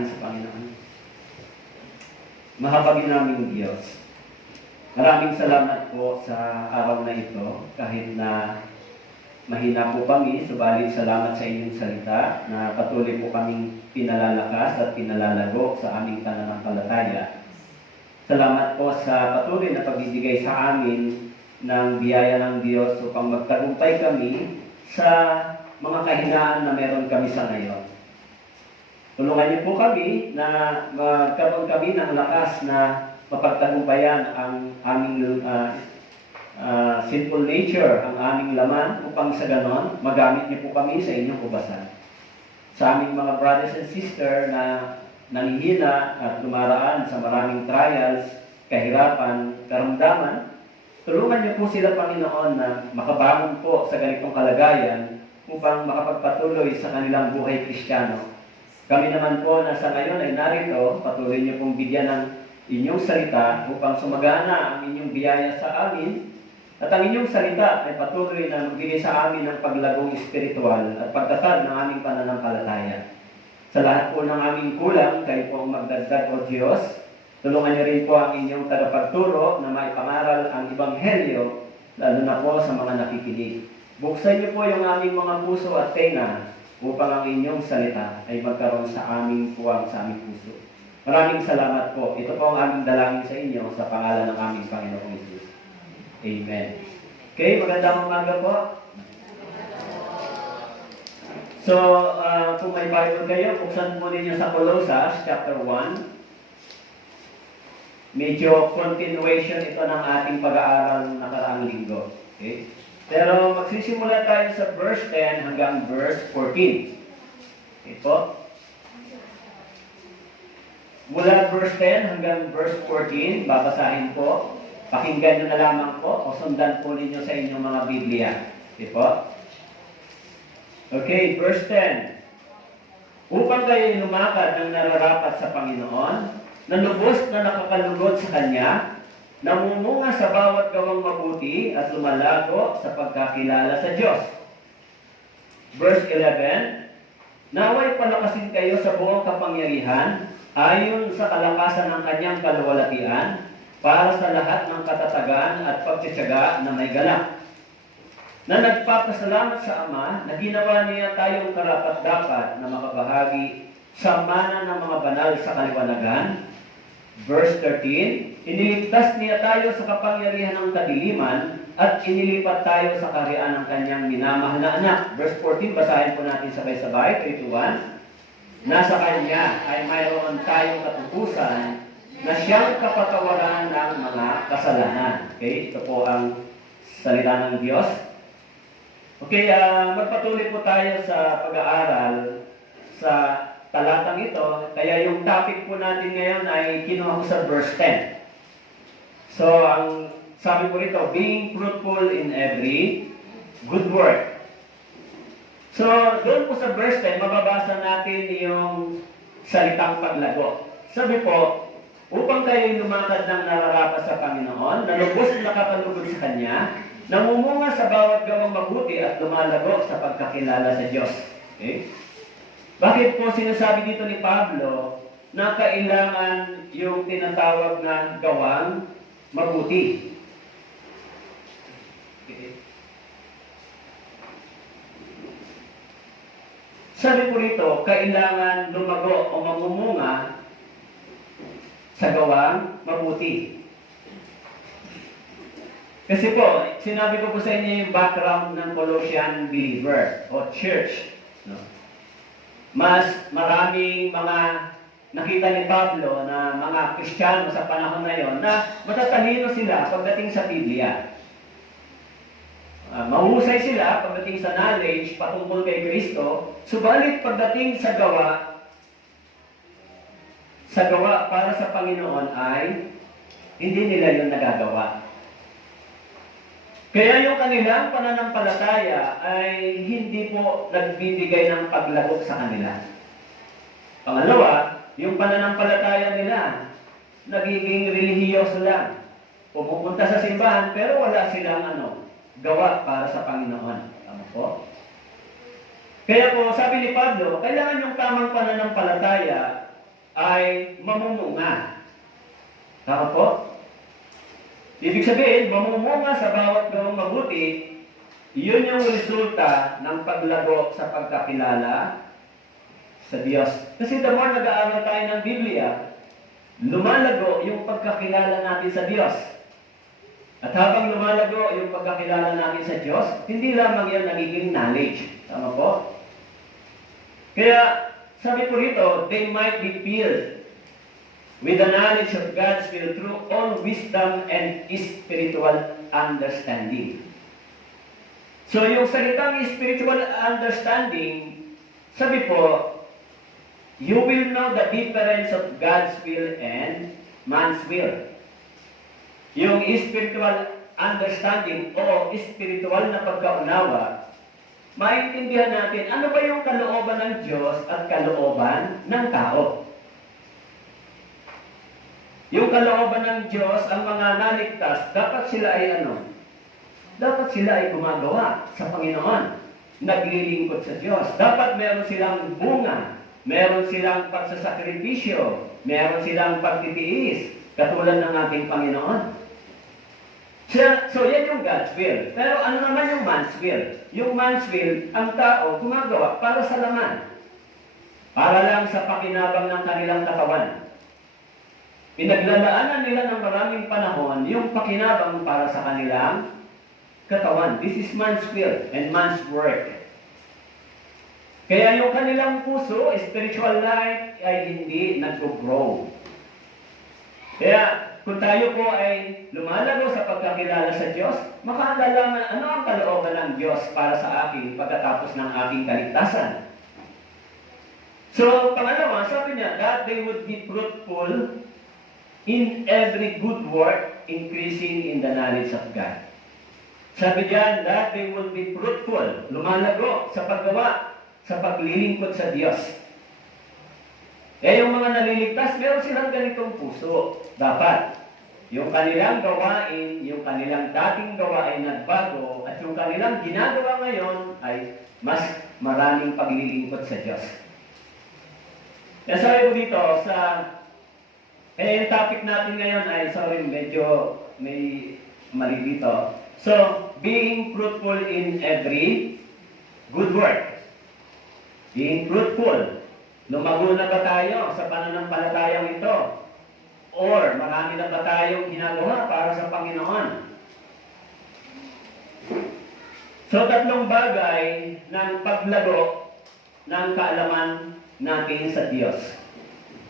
manalangin sa Panginoon. Mahabagin naming Diyos, maraming salamat po sa araw na ito, kahit na mahina po kami, subalit salamat sa inyong salita na patuloy po kaming pinalalakas at pinalalago sa aming pananampalataya. Salamat po sa patuloy na pagbibigay sa amin ng biyaya ng Diyos upang magtagumpay kami sa mga kahinaan na meron kami sa ngayon. Tulungan niyo po kami na magkaroon kami ng lakas na mapagtagumpayan ang aming sinful nature, ang aming laman, upang sa ganon, magamit niyo po kami sa inyong ubasan. Sa aming mga brothers and sisters na nanghihina at dumaraan sa maraming trials, kahirapan, karamdaman, tulungan niyo po sila, Panginoon, na makabangon po sa ganitong kalagayan upang makapagpatuloy sa kanilang buhay Kristiyano. Kami naman po na sa ngayon ay narito, patuloy niyo pong bigyan ng inyong salita upang sumagana ang inyong biyaya sa amin at ang inyong salita ay patuloy na magbigay sa amin ng paglagong espiritual at pagtatag ng aming pananampalataya. Sa lahat po ng aming kulang, kayo po ang magdagdag, O Diyos. Tulungan niyo rin po ang inyong tagapagturo na maipangaral ang Ebanghelyo, lalo na po sa mga nakikinig. Buksan niyo po yung aming mga puso at tenga upang ang inyong salita ay magkaroon sa aming puwang, sa aming puso. Maraming salamat po. Ito po ang aming dalangin sa inyo sa pangalan ng aming Panginoong Hesus. Amen. Okay, magandang umaga po. So, kung may Bible kayo, buksan po ninyo sa Colossus chapter 1. Medyo continuation ito ng ating pag-aaral nakaraang linggo. Okay? Pero magsisimula tayo sa verse 10 hanggang verse 14. Okay po? Mula verse 10 hanggang verse 14, babasahin po. Pakinggan nyo na lamang po o sundan po ninyo sa inyong mga Biblia. Okay po? Okay, verse 10. Upang kayo lumakad ng nararapat sa Panginoon, na lubos na nakakalugod sa Kanya, namumunga sa bawat gawang mabuti at lumalago sa pagkakilala sa Diyos. Verse 11, naway palakasin kayo sa buong kapangyarihan ayon sa kalakasan ng Kanyang kaluwalhatian para sa lahat ng katatagan at pagtitiyaga na may ganap. Na nagpapasalamat sa Ama na ginawa niya tayong karapat-dapat na makabahagi sa mana ng mga banal sa kaliwanagan. Verse 13, iniligtas niya tayo sa kapangyarihan ng kadiliman at inilipat tayo sa kaharian ng Kanyang minamahal na anak. Verse 14, basahin po natin sabay-sabay, 3, 2, 1. Nasa Kanya ay mayroon tayong katutusan na siyang kapatawaran ng mga kasalanan. Okay, ito po ang salita ng Diyos. Okay, magpatuloy po tayo sa pag-aaral sa talatang ito. Kaya yung topic po natin ngayon ay kinuha ko sa verse 10. So, ang sabi ko rito, being fruitful in every good work. So, doon po sa verse 10, mababasa natin yung salitang paglago. Sabi po, upang kayo lumakad ng nararapat sa Panginoon, na lubos na nakakalugod sa Kanya, namumunga sa bawat gawang mabuti at lumalago sa pagkakilala sa Diyos. Okay? Bakit po sinasabi dito ni Pablo na kailangan yung tinatawag na gawang mabuti? Okay. Sabi po rito, kailangan lumago o mamumunga sa gawang mabuti. Kasi po, sinabi ko po sa inyo yung background ng Colossian believer o church. No? Mas maraming mga nakita ni Pablo na mga Kristiyano sa panahon na yon na matatalino sila pagdating sa Biblia. Mahusay sila pagdating sa knowledge patungkol kay Kristo, subalit pagdating sa gawa para sa Panginoon ay hindi nila yun nagagawa. Kaya yung kanilang pananampalataya ay hindi po nagbibigay ng paglago sa kanila. Pangalawa, yung pananampalataya nila, nagiging relihiyoso lang. Pumupunta sa simbahan, pero wala silang gawa para sa Panginoon. Tama po? Kaya po, sabi ni Pablo, kailangan yung tamang pananampalataya ay mamumunga. Tama po? Ibig sabihin, mamumunga sa bawat gawang mabuti, yun yung resulta ng paglago sa pagkakilala sa Diyos. Kasi the more nag-aaral tayo ng Biblia, lumalago yung pagkakilala natin sa Diyos. At habang lumalago yung pagkakilala natin sa Diyos, hindi lamang yan nagiging knowledge. Tama po? Kaya, sabi po rito, they might be filled with the knowledge of God's will through all wisdom and spiritual understanding. So, yung salitang spiritual understanding, sabi po, you will know the difference of God's will and man's will. Yung spiritual understanding o spiritual na pagkaunawa, maintindihan natin ano ba yung kalooban ng Diyos at kalooban ng tao. Yung kalooban ng Diyos, ang mga naligtas, dapat sila ay ano? Dapat sila ay gumagawa sa Panginoon. Naglilingkod sa Diyos. Dapat meron silang bunga. Meron silang pagsasakripisyo. Meron silang pagtitiis. Katulad ng ating Panginoon. So, yan yung God's will. Pero ano naman yung man's will? Yung man's will, ang tao gumagawa para sa laman. Para lang sa pakinabang ng kanilang katawan. Pinaglalaanan nila ng maraming panahon yung pakinabang para sa kanilang katawan. This is man's will and man's work. Kaya yung kanilang puso, spiritual life, ay hindi nag-grow. Kaya kung tayo po ay lumalago sa pagkakilala sa Diyos, makakalaman ano ang kalooban ng Diyos para sa akin pagkatapos ng aking kaligtasan. So, pangalawa, sabi niya, that they would be fruitful in every good work, increasing in the knowledge of God. Sabi diyan, that they will be fruitful, lumalago sa paggawa, sa paglilingkod sa Diyos. Yung mga naliligtas, meron silang ganitong puso. Dapat, yung kanilang gawain, yung kanilang dating gawa ay nagbago, at yung kanilang ginagawa ngayon ay mas maraming paglilingkod sa Diyos. Kaya sabi ko dito, yung topic natin ngayon ay, medyo may mali dito. So, being fruitful in every good work. Being fruitful. Lumago na ba tayo sa pananampalatayang ito? Or marami na ba tayong ginagawa para sa Panginoon? So, tatlong bagay ng paglago ng kaalaman natin sa Diyos.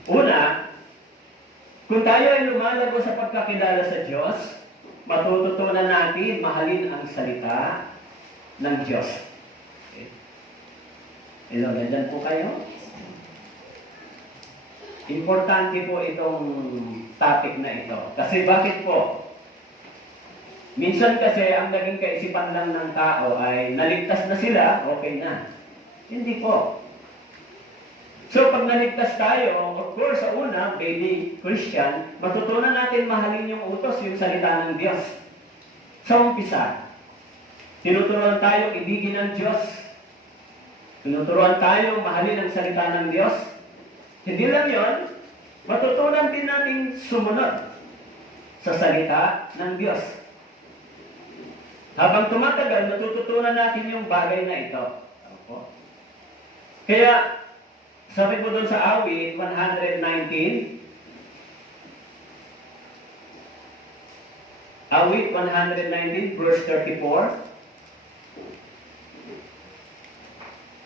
Una, kung tayo ay lumalago sa pagkakilala sa Diyos, matututunan natin mahalin ang salita ng Diyos. Okay. Hello, ganyan po kayo? Importante po itong topic na ito. Kasi bakit po? Minsan kasi ang naging kaisipan lang ng tao ay naligtas na sila, okay na. Hindi po. So, pag naligtas tayo, of course, sa una, baby Christian, matutunan natin mahalin yung utos, yung salita ng Diyos. Sa umpisa, tinuturuan tayo ibigin ng Diyos. Tinuturuan tayo mahalin ang salita ng Diyos. Hindi lang yon, matutunan din natin sumunod sa salita ng Diyos. Habang tumatagal, natututunan natin yung bagay na ito. Kaya, sabi po doon sa awit 119, awit 119 verse 34,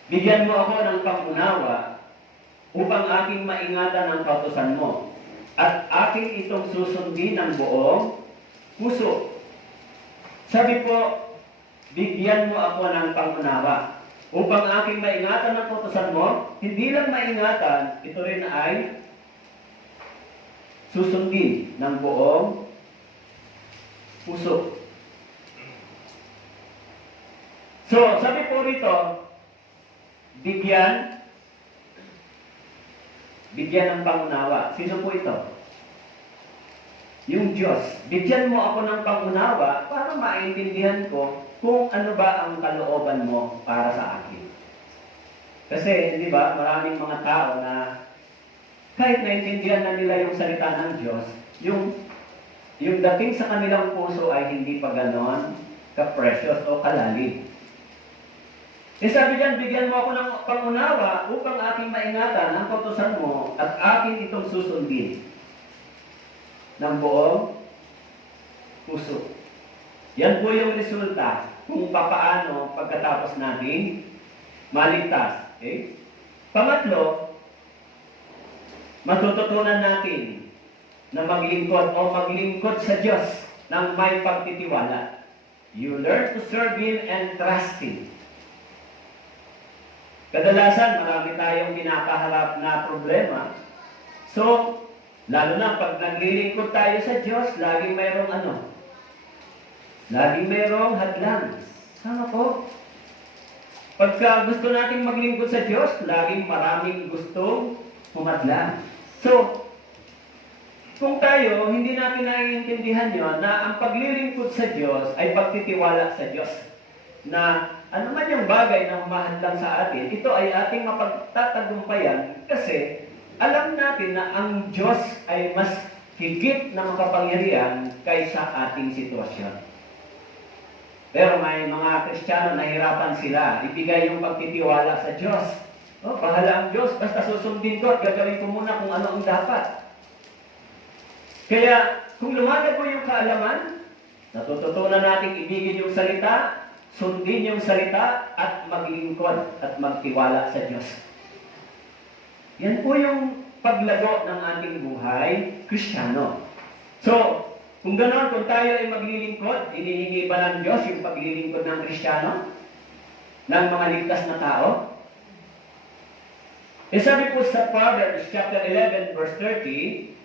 bigyan mo ako ng pangunawa upang aking maingatan ang kautusan mo at aking itong susundin ng buong puso. Sabi po, bigyan mo ako ng pangunawa upang aking maingatan ang kautusan mo. Hindi lang maingatan, ito rin ay susundin ng buong puso. So, sabi po rito, bigyan ng pangunawa. Sino po ito? Yung Diyos. Bigyan mo ako ng pangunawa para maintindihan ko kung ano ba ang kalooban mo para sa akin. Kasi, di ba, maraming mga tao na kahit naintindihan na nila yung salita ng Diyos, yung dating sa kanilang puso ay hindi pa ganon ka-precious o kalalim. Sabi diyan, bigyan mo ako ng pangunawa upang aking maingatan ang kautusan mo at akin itong susundin ng buong puso. Yan po yung resulta kung papaano pagkatapos natin maligtas. Okay? Pangatlo, matututunan natin na maglingkod sa Diyos ng may pagtitiwala. You learn to serve Him and trust Him. Kadalasan, marami tayong kinakaharap na problema. So, lalo na pag naglilingkod tayo sa Diyos, laging mayroong laging mayroong hadlang. Tama po? Pagka gusto nating maglingkod sa Diyos, laging maraming gustong humadlang. So, kung tayo, hindi natin naiintindihan yon na ang paglilingkod sa Diyos ay pagtitiwala sa Diyos. Na ano man yung bagay na humahadlang sa atin, ito ay ating mapagtatagumpayan kasi alam natin na ang Diyos ay mas higit na makapangyarihan kaysa ating sitwasyon. Pero may mga Kristiyano nahirapan sila ibigay yung pagtitiwala sa Diyos. Bahala ang Diyos, basta susundin ko at gagawin ko muna kung ano ang dapat. Kaya, kung lumaga po yung kaalaman, natututunan natin ibigin yung salita, sundin yung salita, at maglingkod at magtiwala sa Diyos. Yan po yung paglago ng ating buhay, Kristiyano. So, kung gano'n, kung tayo ay maglilingkod, hinihingi ba ng Diyos yung paglilingkod ng Kristiyano? Ng mga ligtas na tao? Sabi po sa Proverbs chapter 11 verse 30,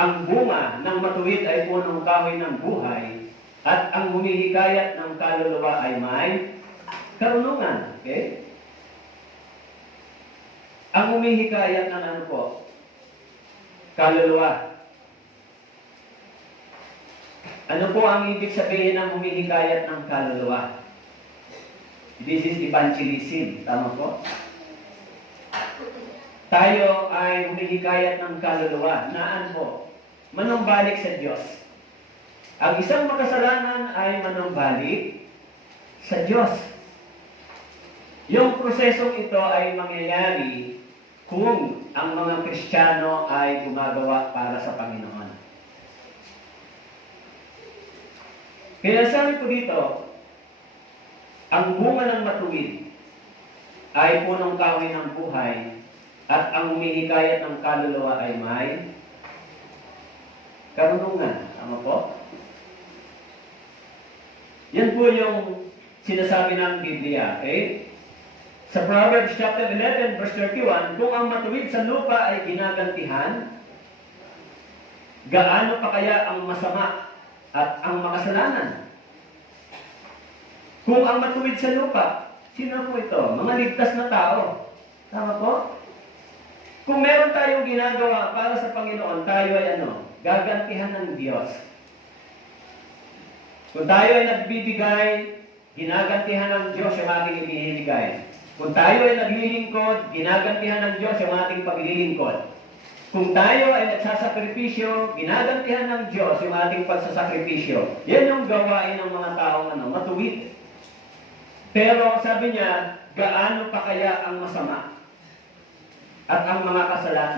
ang bunga ng matuwid ay punong kahoy ng buhay, at ang humihikayat ng kaluluwa ay may karunungan. Okay? Ang humihikayat ng ano po? Kaluluwa. Ano po ang ibig sabihin ng humihikayat ng kaluluwa? This is evangelism. Tama po? Tayo ay humihikayat ng kaluluwa. Naan po? Manumbalik sa Diyos. Ang isang makasalanan ay manumbalik sa Diyos. Yung prosesong ito ay mangyayari kung ang mga Kristiyano ay gumagawa para sa Panginoon. Kaya sabi ko dito, ang bunga ng matuwid ay punong kahoy ng buhay, at ang humihikayat ng kaluluwa ay may karunungan. Tama po? Yan po yung sinasabi ng Biblia. Okay? Sa Proverbs chapter 11 verse 31, kung ang matuwid sa lupa ay ginagantihan, gaano pa kaya ang masama at ang makasalanan? Kung ang matuwid sa lupa, sino po ito? Mga ligtas na tao. Tama po? Kung meron tayong ginagawa para sa Panginoon, tayo ay gagantihan ng Diyos. Kung tayo ay nagbibigay, ginagantihan ng Diyos yung ating ibinibigay. Kung tayo ay naglilingkod, ginagantihan ng Diyos yung ating paglilingkod. Kung tayo ay nagsasakripisyo, ginagantihan ng Diyos yung ating pagsasakripisyo. Yan yung gawain ng mga taong matuwid. Pero sabi niya, gaano pa kaya ang masama at ang mga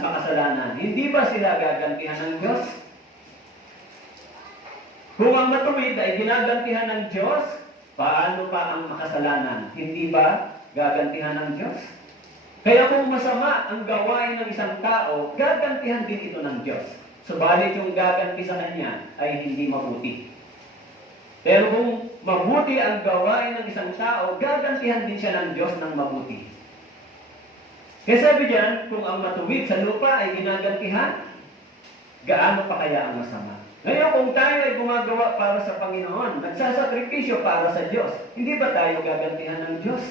makasalanan? Hindi ba sila gagantihan ng Diyos? Kung ang matuwid ay ginagantihan ng Diyos, paano pa ang makasalanan? Hindi ba gagantihan ng Diyos? Kaya kung masama ang gawain ng isang tao, gagantihan din ito ng Diyos. Subalit yung gaganti sa kanya ay hindi mabuti. Pero kung mabuti ang gawain ng isang tao, gagantihan din siya ng Diyos ng mabuti. Kaya sabi diyan, kung ang matuwid sa lupa ay ginagantihan, gaano pa kaya ang masama? Ngayon, kung tayo ay gumagawa para sa Panginoon, nagsasakripisyo para sa Diyos, hindi ba tayo gagantihan ng Diyos?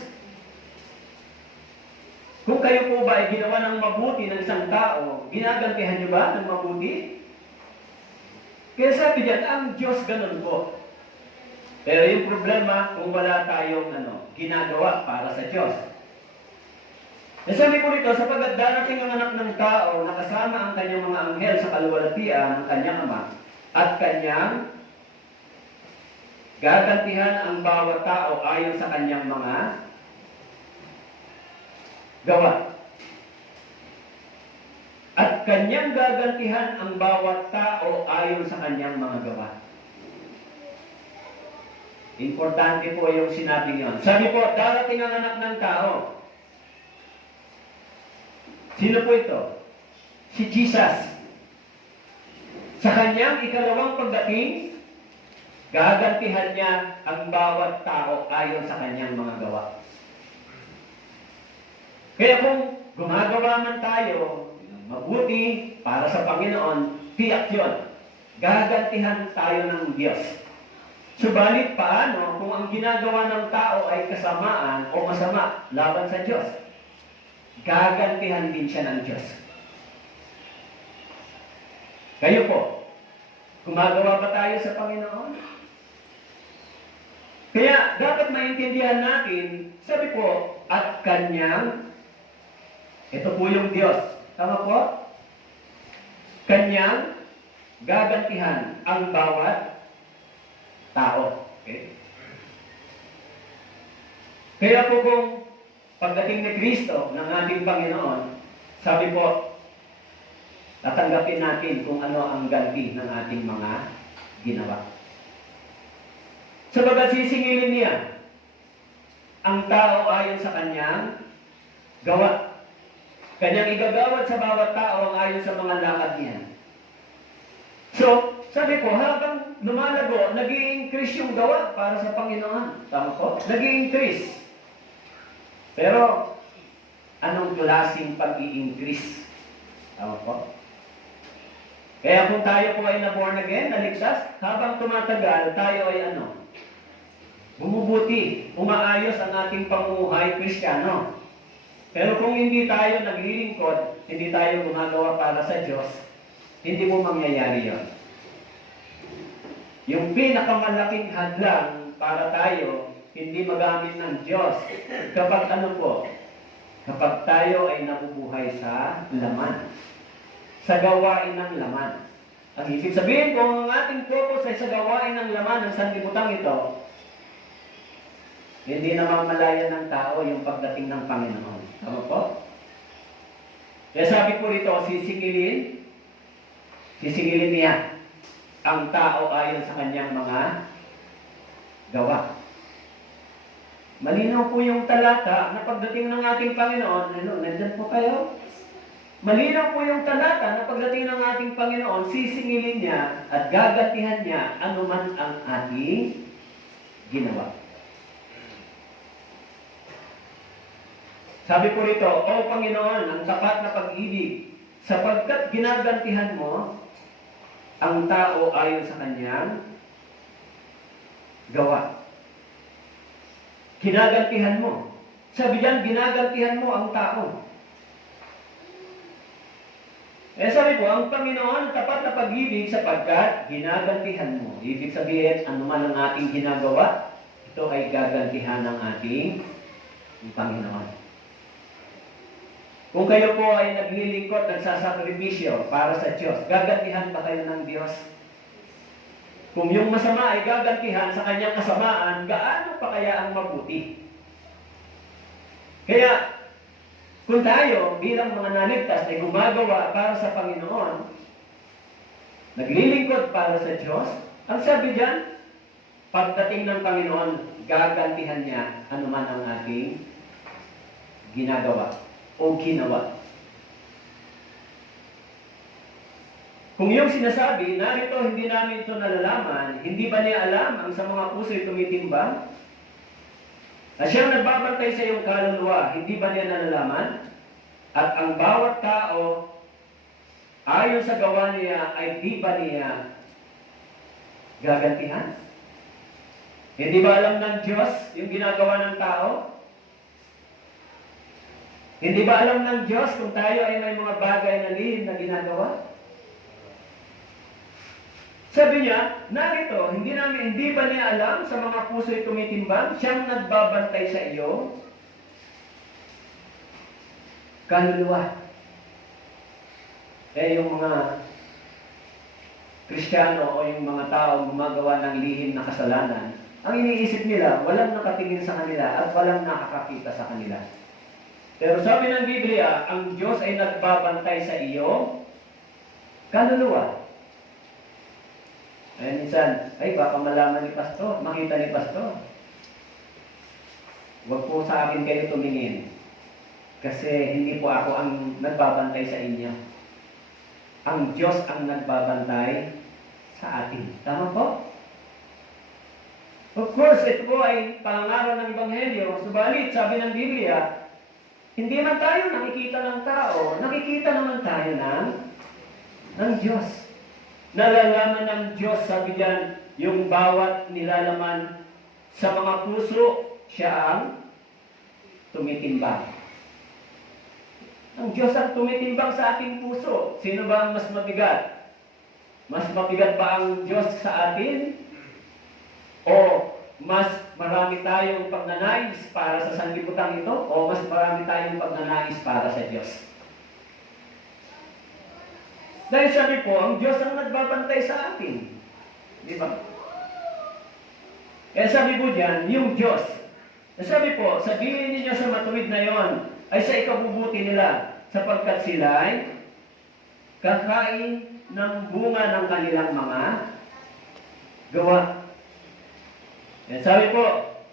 Kung kayo po ba ay ginawa ng mabuti ng isang tao, ginagantihan niyo ba ng mabuti? Kaya sabi diyan, ang Diyos ganun po. Pero yung problema, kung wala tayong ginagawa para sa Diyos. Sabi ko rito, sapagkat darating ang anak ng tao na kasama ang kanyang mga anghel sa kaluwalhatian ng kanyang ama at kanyang gagantihan ang bawat tao ayon sa kanyang mga gawa. At kanyang gagantihan ang bawat tao ayon sa kanyang mga gawa. Importante po yung sinabi niyon. Sabi po, darating ang anak ng tao. Sino po ito? Si Jesus. Sa kanyang ikalawang pagdating, gagantihan niya ang bawat tao ayon sa kanyang mga gawa. Kaya kung gumagawa man tayo mabuti para sa Panginoon, tiyak yun. Gagantihan tayo ng Diyos. Subalit paano kung ang ginagawa ng tao ay kasamaan o masama laban sa Diyos? Gagantihan din siya ng Diyos. Kayo po, gumagawa ba tayo sa Panginoon? Kaya dapat maintindihan natin, sabi po, at kanyang, ito po yung Diyos. Tama po? Kanyang gagantihan ang bawat tao. Okay? Kaya po kung pagdating ni Kristo ng ating Panginoon, sabi po, tatanggapin natin kung ano ang ganti ng ating mga ginawa. Sabagat sisingilin niya ang tao ayon sa kanyang gawa. Kanyang igagawad sa bawat tao ang ayon sa mga lakad niya. So, sabi ko, habang lumalago, nag-i-increase yung gawa para sa Panginoon. Tama po? Nag-i-increase. Pero, anong klaseng pag-i-increase? Tama po? Kaya kung tayo po ay na-born again, naligtas, habang tumatagal, tayo ay ano? Bumubuti, umaayos ang ating pamumuhay Kristiyano. Pero kung hindi tayo naglilingkod, hindi tayo gumagawa para sa Diyos, hindi mo mangyayari yon. Yung pinakamalaking hadlang para tayo, hindi magamit ng Diyos. Kapag ano po? Kapag tayo ay nabubuhay sa laman. Sa gawain ng laman. Ang ibig sabihin, kung ang ating focus ay sa gawain ng laman ng sanlibutan ito, hindi na mamalayan ng tao yung pagdating ng Panginoon. Tama po? Kaya sabi po rito, sisingilin niya ang tao ayon sa kanyang mga gawa. Malinaw po yung talata na pagdating ng ating Panginoon, nandyan po kayo? Malinaw po yung talata na pagdating ng ating Panginoon, sisingilin niya at gagantihan niya anuman ang ating ginawa. Sabi po rito, O Panginoon, ang tapat na pag-ibig, sapagkat ginagantihan mo ang tao ayon sa kanyang gawa. Ginagantihan mo. Sabi diyan, ginagantihan mo ang tao. Sabi po, ang Panginoon, tapat na pag-ibig sapagkat ginagantihan mo. Ibig sabihin, anuman ang ating ginagawa, ito ay gagantihan ng ating Panginoon. Kung kayo po ay naglilingkod, nagsasakripisyo para sa Diyos, gagantihan ba kayo ng Diyos? Kung yung masama ay gagantihan sa kanyang kasamaan, gaano pa kaya ang mabuti? Kaya, kung tayo bilang mga naligtas ay gumagawa para sa Panginoon, naglilingkod para sa Diyos, ang sabi diyan, pagdating ng Panginoon, gagantihan niya anuman ang ating ginagawa o ginawa. Kung yung sinasabi, narito hindi namin ito nalalaman, hindi ba niya alam ang sa mga puso'y tumitimbang? Na siyang nagbabantay sa iyong kaluluwa, hindi ba niya nalalaman? At ang bawat tao, ayon sa gawa niya, ay di ba niya gagantihan? Hindi ba alam ng Diyos yung ginagawa ng tao? Hindi ba alam ng Diyos kung tayo ay may mga bagay na lihim na ginagawa? Sabi niya, narito, hindi ba niya alam sa mga puso'y tumitimbang, siyang nagbabantay sa iyo? kaluluwa. Yung mga Kristiyano o yung mga tao gumagawa ng lihim na kasalanan, ang iniisip nila, walang nakatingin sa kanila at walang nakakakita sa kanila. Pero sabi ng Biblia, ang Diyos ay nagbabantay sa iyo kaluluwa. Minsan, baka malaman ni Pastor, makita ni Pastor. Huwag po sa akin kayo tumingin. Kasi hindi po ako ang nagbabantay sa inyo. Ang Diyos ang nagbabantay sa atin. Tama po? Of course, ito po ay pangaraw ng Ebanghelyo. Subalit, sabi ng Biblia, hindi man tayo nakikita ng tao, nakikita naman tayo ng Diyos. Nalalaman ng Diyos, sabi diyan, yung bawat nilalaman sa mga puso, siya ang tumitimbang. Ang Diyos ang tumitimbang sa ating puso. Sino ba ang mas mabigat? Mas mabigat ba ang Diyos sa atin? O mas marami tayong pagnanais para sa sanlibutan ito? O mas marami tayong pagnanais para sa Diyos? Dahil sabi po, ang Diyos ang nagbabantay sa atin. Di ba? Kaya sabi po diyan, yung Diyos. Sabi po, sabihin niyo sa matuwid na yon ay sa ikabubuti nila sapagkat sila ay kakain ng bunga ng kanilang mga gawa. Yan, sabi po,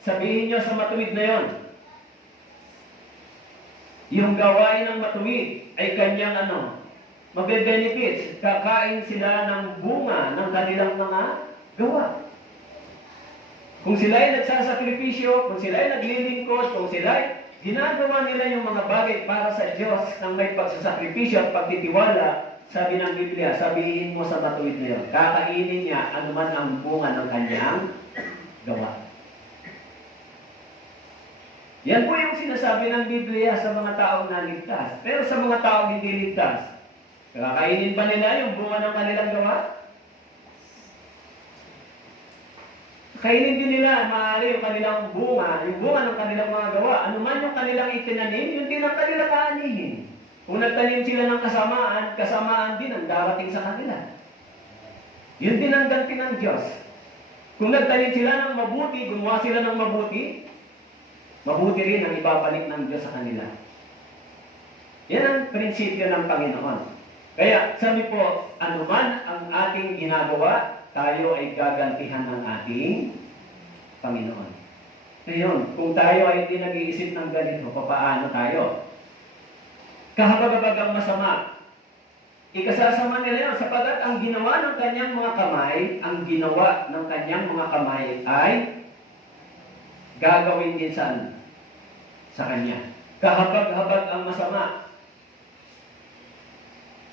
sabihin niyo sa matuwid na yon, yung gawain ng matuwid ay kanyang mabe-benefits. Kakain sila ng bunga ng kanilang mga gawa. Kung sila ay nagsasakripisyo, kung sila ay naglilingkod, kung sila ay ginagawa nila yung mga bagay para sa Diyos ng may pagsasakripisyo at pagtitiwala, sabi ng Biblia, sabihin mo sa matuwid na yun, kakainin niya anuman ang bunga ng kanyang gawa. Yan po yung sinasabi ng Biblia sa mga taong naligtas. Pero sa mga taong hindi ligtas, kakainin ba nila yung bunga ng kanilang gawa? Kainin din nila, maaari yung kanilang bunga, yung bunga ng kanilang mga gawa. Ano man yung kanilang itinanim, yun din ang kanilang kaanihin. Kung nagtanim sila ng kasamaan, kasamaan din ang darating sa kanila. Yun din ang ganti ng Diyos. Kung nagtanim sila ng mabuti, gumawa sila ng mabuti, mabuti rin ang ibabalik ng Diyos sa kanila. Yan ang prinsipyo ng Panginoon. Kaya sabi po, anuman ang ating ginagawa, tayo ay gagantihan ng ating Panginoon. Ngayon, kung tayo ay hindi nag-iisip ng ganito, paano tayo? Kahabag-habag ang masama. Ikasasama nila yun, sapagat ang ginawa ng kanyang mga kamay, ang ginawa ng kanyang mga kamay ay gagawin din sa kanya. Kahabag-habag ang masama.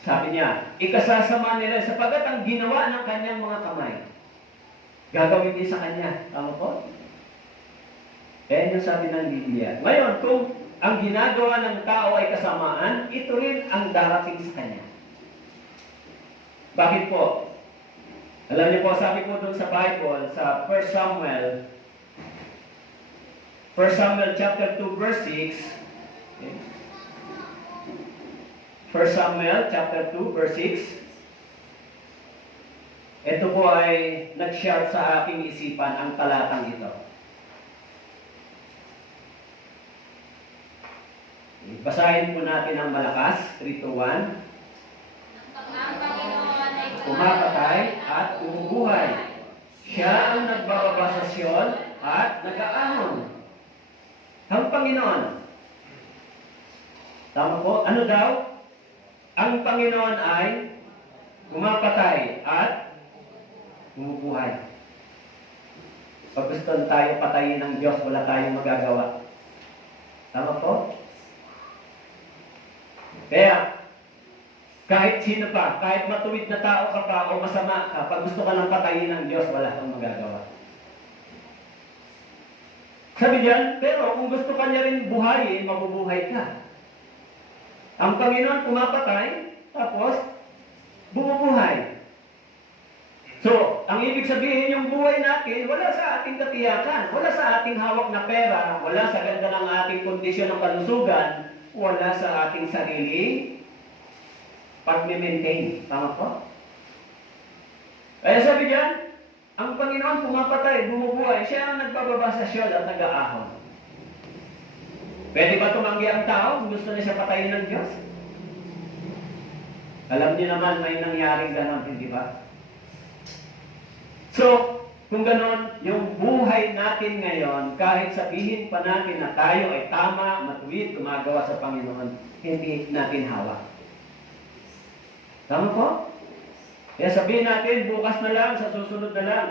Sabi niya, ikasasama nila sapagat ang ginawa ng kanyang mga kamay, gagawin din sa kanya. Tama po? Yan yung sabi ng Biblia. Ngayon, kung ang ginagawa ng tao ay kasamaan, ito rin ang darating sa kanya. Bakit po? Alam niyo po, sabi po doon sa Bible, sa 1 Samuel chapter 2 verse 6, okay. 1 Samuel chapter 2 verse 6. Ito po ay nag-share sa aking isipan ang talatang ito. Basahin po natin ang malakas, 3 to 1. Ang Panginoon ay Pumapatay at umubuhay. Siya ang nagbababa sa Sion at nag-aahon. Ang Panginoon. Tama po? Ano daw? Ang Panginoon ay pumapatay at bumubuhay. Pag gusto tayo patayin ng Diyos, wala tayong magagawa. Tama po? Kaya, kahit sino pa, kahit matuwid na tao ka pa o masama ka, pag gusto ka lang patayin ng Diyos, wala kang magagawa. Sabi diyan, pero kung gusto ka niya rin buhayin, mabubuhay ka. Ang Panginoon pumapatay, tapos bumubuhay. So, ang ibig sabihin yung buhay natin, wala sa ating katiyakan, wala sa ating hawak na pera, wala sa ganda ng ating kondisyon ng kalusugan, wala sa ating sariling pag-maintain. Tama po? Kaya sabi diyan, ang Panginoon pumapatay, bumubuhay. Siya ang nagbababa sa siyol at nag-aahon. Pwede ba tumanggi ang tao kung gusto niya siya patayin ng Diyos? Alam niyo naman may nangyaring ganon, hindi ba? So, kung ganon, yung buhay natin ngayon, kahit sabihin pa natin na tayo ay tama, matuwid, gumagawa sa Panginoon, hindi natin hawak. Tama po? Kaya sabihin natin, bukas na lang, sa susunod na lang,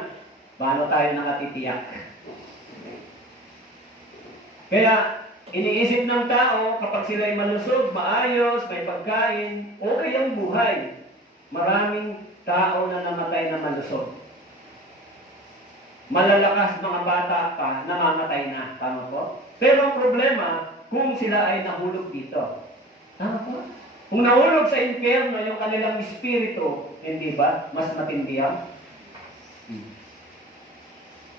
paano tayo nakatitiyak? Kaya, iniisip ng tao, kapag sila'y malusog, maayos, may pagkain, okay ang buhay. Maraming tao na namatay na malusog. Malalakas mga bata pa, namamatay na. Tama po? Pero ang problema, kung sila ay nahulog dito. Tama po? Kung nahulog sa impyerno yung kanilang espiritu, hindi ba? Mas matindi yan.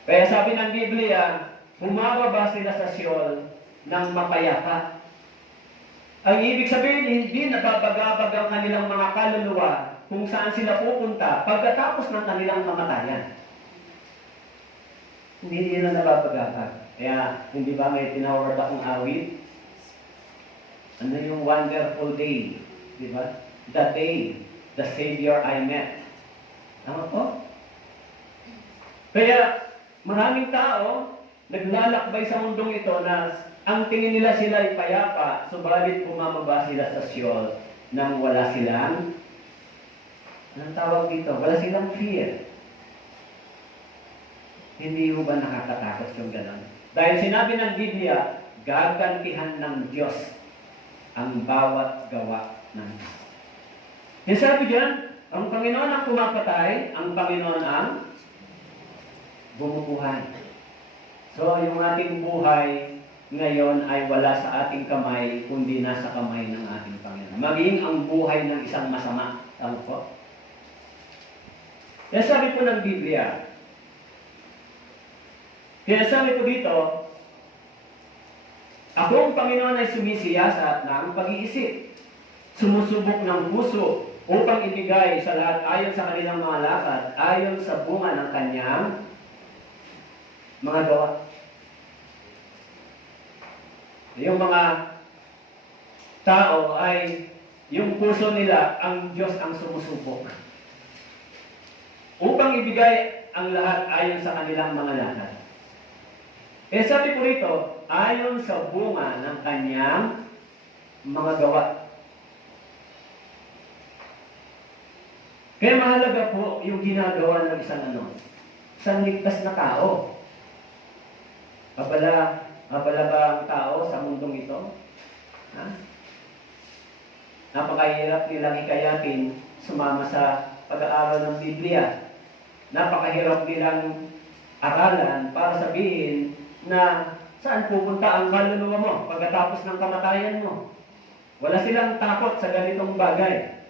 Kaya sabi ng Biblia, bumababa sila sa Sheol ng mapayapa. Ang ibig sabihin, hindi nababagabag ang kanilang mga kaluluwa kung saan sila pupunta pagkatapos ng kanilang mamatayan. Hindi nila nababagabag. Kaya, hindi ba may tinawag akong awit? Ano yung wonderful day? Di ba? The day, the Savior I met. Tama po? Kaya, maraming tao naglalakbay sa mundong ito na ang tingin nila sila ay payapa, subalit bumababa sila sa Sheol nang wala silang, anong tawag dito? Wala silang fear. Hindi mo ba nakakatakot yung gano'n? Dahil sinabi ng Biblia, gagantihan ng Diyos ang bawat gawa ng tao. Yung sabi dyan, ang Panginoon ang pumapatay, ang Panginoon ang bumubuhay. So, yung ating buhay ngayon ay wala sa ating kamay, kundi nasa kamay ng ating Panginoon. Maging ang buhay ng isang masama. Tama po? Kaya sabi po ng Biblia, kaya sabi ko dito, ako ang Panginoon ay sumisiyasat ng pag-iisip, sumusubok ng puso upang ibigay sa lahat ayon sa kanilang mga lakad, ayon sa bunga ng kanyang mga gawa. Yung mga tao ay, yung puso nila, ang Diyos ang sumusubok. Upang ibigay ang lahat ayon sa kanilang mga lakad. Eh sabi po rito, ayon sa bunga ng kanyang mga gawa. Kaya mahalaga po yung ginagawa ng isang ligtas na tao. Abala ba ang tao sa mundong ito? Ha? Napakahirap nilang hikayatin sumama sa pag-aaral ng Biblia. Napakahirap nilang aralan para sabihin na saan pupunta ang kaluluwa mo pagkatapos ng kamatayan mo. Wala silang takot sa ganitong bagay.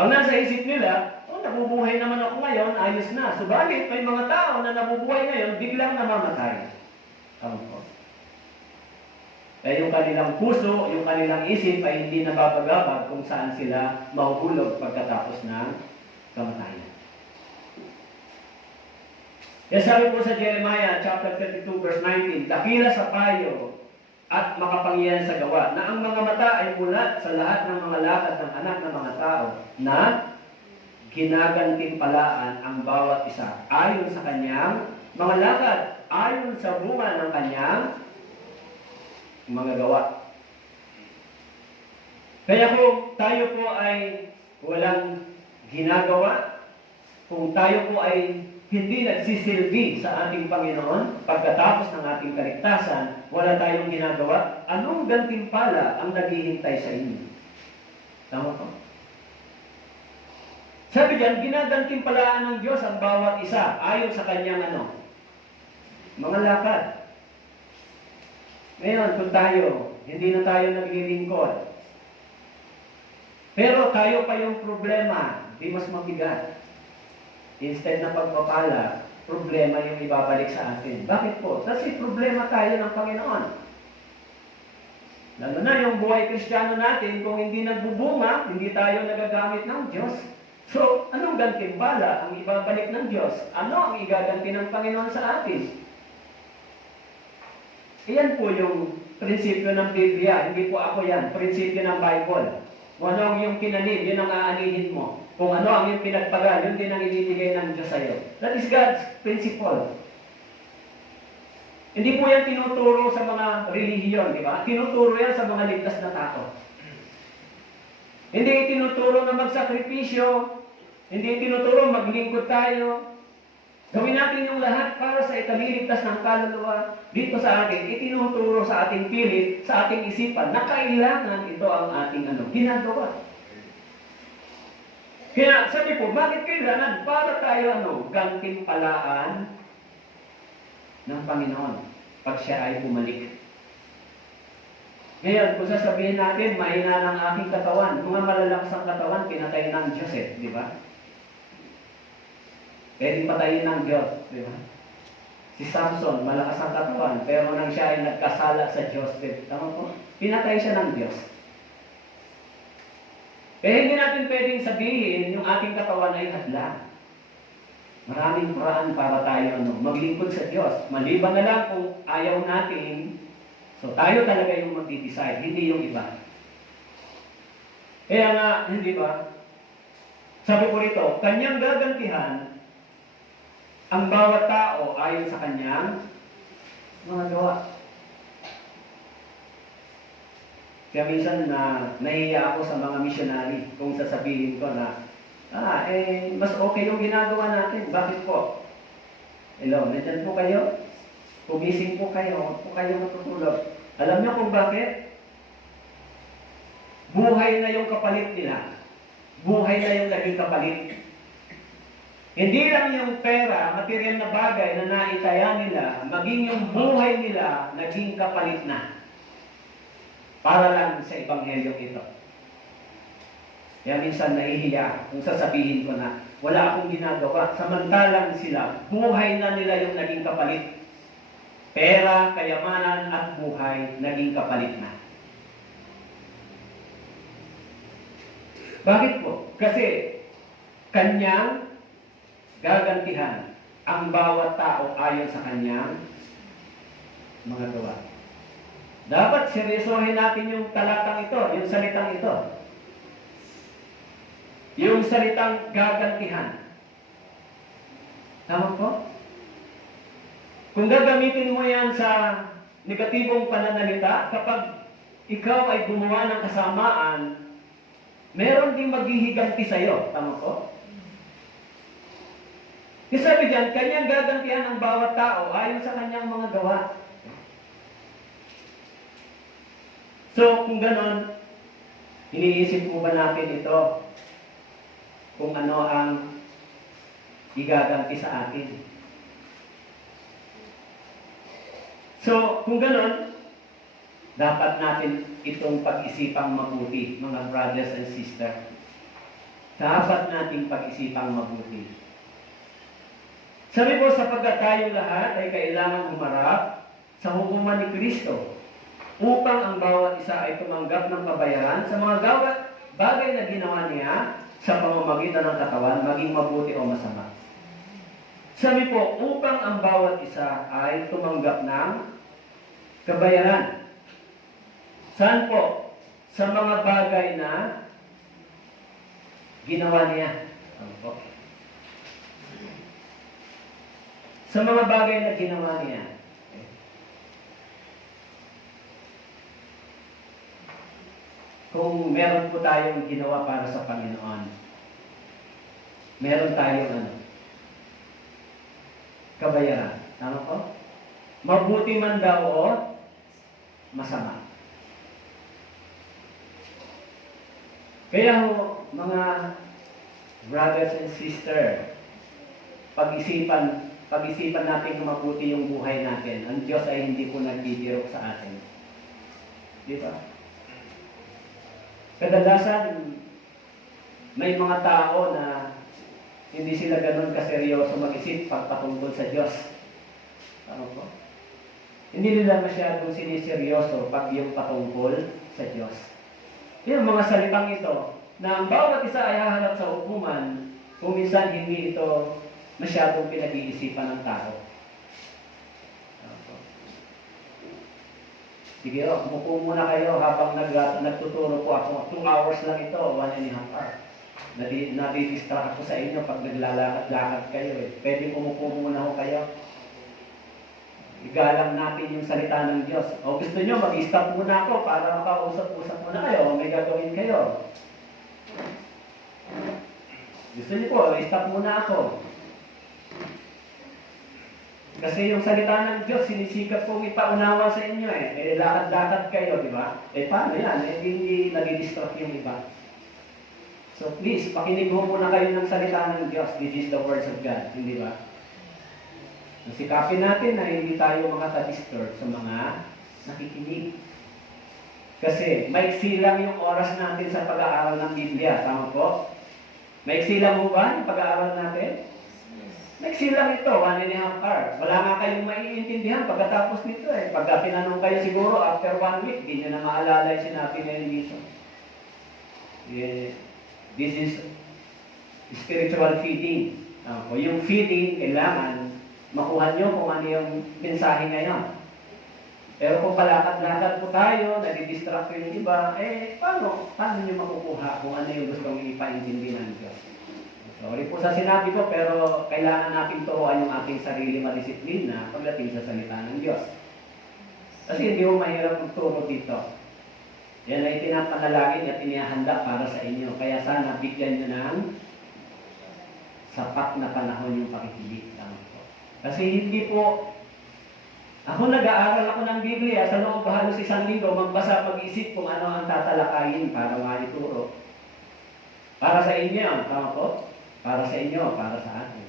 Ang nasa isip nila, nabubuhay naman ako ngayon, ayos na. Subalit, may mga tao na nabubuhay ngayon, biglang namamatay. Tama po. Kaya yung kanilang puso, yung kanilang isip ay hindi nababagabag kung saan sila mahuhulog pagkatapos ng kamatayan. Kaya sabi po sa Jeremiah chapter 32 verse 19, dakila sa payo at makapangyarihan sa gawa, na ang mga mata ay mulat sa lahat ng mga lakad ng anak ng mga tao, na ginagantimpalaan ang bawat isa ayon sa kanyang mga lakad, ayon sa bunga ng kanyang mga gawa. Kaya kung tayo po ay walang ginagawa, kung tayo po ay hindi nagsisilbi sa ating Panginoon, pagkatapos ng ating kaligtasan, wala tayong ginagawa, anong gantimpala ang naghihintay sa inyo? Tama po? Sabi diyan, ginagantimpalaan ng Diyos ang bawat isa ayon sa kanyang mga lakad. Ngayon, kung tayo, hindi na tayo naglilingkod, pero tayo pa yung problema, di mas mabigat. Instead na pagpapala, problema yung ibabalik sa atin. Bakit po? Kasi problema tayo ng Panginoon. Lalo na yung buhay Kristiyano natin, kung hindi nagbubunga, hindi tayo nagagamit ng Diyos. So, anong gantimbala ang ibabalik ng Diyos? Ano ang igaganti ng Panginoon sa atin? Iyan po yung prinsipyo ng Biblia. Hindi po ako yan. Prinsipyo ng Bible. Kung ano ang iyong kinanin, yun ang aanihin mo. Kung ano ang iyong pinagpagal, yun din ang ibibigay ng Diyos sa iyo. That is God's principle. Hindi po yan tinuturo sa mga relihiyon, di ba? Tinuturo yan sa mga ligtas na tao. Hindi tinuturo na magsakripisyo, hindi tinuturo maglingkod tayo. Gawin natin yung lahat para sa ikaliligtas ng kaluluwa dito sa atin. Itinuturo sa ating pilit, sa ating isipan, na kailangan ito ang ating ginagawa. Kaya sabi po, bakit kailangan? Para tayo gantimpalaan ng Panginoon pag siya ay bumalik. Ngayon, kung sasabihin natin, mahina ng aking katawan, mga malalakas ang katawan, pinatay ng Diyos di ba? Pwedeng patayin ng Diyos, di ba? Si Samson, malakas ang katawan, pero nang siya ay nagkasala sa Diyos, tama po? Pinatay siya ng Diyos. Kaya hindi natin pwedeng sabihin yung ating katawan ay hadlang. Maraming paraan para tayo maglingkod sa Diyos. Maliban na lang kung ayaw natin, so tayo talaga yung mag-decide, hindi yung iba. Kaya nga, hindi ba? Sabi ko rito, kanyang gagantihan ang bawat tao ayon sa kanyang mga gawa. Kaya minsan nahihiya ako sa mga missionary kung sasabihin ko na mas okay yung ginagawa natin. Bakit po? Hello, nandyan po kayo? Pumising po kayo, huwag po kayo matutulog. Alam niyo kung bakit? Buhay na yung kapalit nila. Buhay na yung naging kapalit. Hindi lang yung pera, material na bagay na naitaya nila, maging yung buhay nila naging kapalit na. Para lang sa Ebanghelyong ito. Kaya minsan nahihiya kung sasabihin ko na wala akong ginagawa. Samantalang sila, buhay na nila yung naging kapalit. Pera, kayamanan at buhay naging kapalit na. Bakit po? Kasi kanyang gagantihan ang bawat tao ayon sa kanyang mga gawa. Dapat seryosohin natin yung talatang ito, yung salitang ito. Yung salitang gagantihan. Tama po? Kung gagamitin mo yan sa negatibong pananalita, kapag ikaw ay gumawa ng kasamaan, meron ding maghihiganti sa iyo. Tama po? Kasi sabi dyan, kanyang gagantihan ng bawat tao ayon sa kanyang mga gawa. So, kung ganon, iniisip mo ba natin ito? Kung ano ang igaganti sa atin. So, kung ganon, dapat natin itong pag-isipang mabuti, mga brothers and sisters. Dapat nating pag-isipang mabuti. Sabi po, sapagkat tayong lahat ay kailangan humarap sa hukuman ni Kristo upang ang bawat isa ay tumanggap ng kabayaran sa mga bagay na ginawa niya sa pamamagitan ng katawan, maging mabuti o masama. Sabi po, upang ang bawat isa ay tumanggap ng kabayaran. Saan po? Sa mga bagay na ginawa niya. Ano po? Sa mga bagay na ginawa niya. Kung meron po tayong ginawa para sa Panginoon, meron tayong kabayaran. Tama po? Mabuti man daw o masama. Kaya ho, mga brothers and sisters, pag-isipan natin kung mabuti yung buhay natin. Ang Diyos ay hindi po nagbibiro sa atin. Di ba? Kadalasan, may mga tao na hindi sila ganun kaseryoso mag-isip pagpatungkol sa Diyos. Ano po? Hindi nila masyadong siniseryoso pag yung patungkol sa Diyos. Yung mga salitang ito, na ang bawat isa ay hahanap sa hukuman, kung minsan hindi ito masyadong pinag-iisipan ng tao. Sige, umupo muna kayo habang nagtuturo po ako. 2 hours lang ito, 1.5 hour. Nadidistract ako sa inyo pag naglalakad-lakad kayo. Pwede umupo muna ho kayo. Igalang natin yung salita ng Diyos. O gusto nyo, mag-stop muna ako para makausap-usap muna kayo. May gagawin kayo. Gusto niyo po, stop muna ako. Kasi yung salita ng Diyos, sinisikap kong ipaunawa sa inyo eh. Lakad-lakad kayo, di ba? Paano yan? Hindi nadidistract yung iba. So please, pakinig mo muna kayo ng salita ng Diyos. This is the words of God, hindi ba? Sikapin natin na hindi tayo makaka-disturb sa mga nakikinig. Kasi maiksi lang yung oras natin sa pag-aaral ng Biblia. Tama po? Maiksi lang mo ba yung pag-aaral natin? Maiksi lang ito, 1.5 hour. Wala nga kayong maiintindihan pagkatapos nito eh. Pagka tinanong kayo siguro after 1 week, di nyo na maalala yung sinabi ngayon dito. This is spiritual feeding. Yung feeding, kailangan makuha nyo kung ano yung mensahe ngayon. Pero kung palakad-lakad po tayo, nadidistract yung iba, paano nyo makukuha kung ano yung gustong ipaintindi ng Diyos? Sorry po sa sinabi ko, pero kailangan natin turuan yung ating sarili madisiplina pagdating sa salita ng Diyos. Kasi hindi mo mahirap magturo dito. Yan ay tinapanalangin at inihahanda para sa inyo. Kaya sana bigyan nyo ng sapat na panahon yung pakikinig. Kasi hindi po, ako nag-aaral ako ng Biblia sa loob halos 1 linggo, magbasa mag-isip kung ano ang tatalakayin para maituro. Para sa inyo, tama po? Para sa inyo, para sa atin.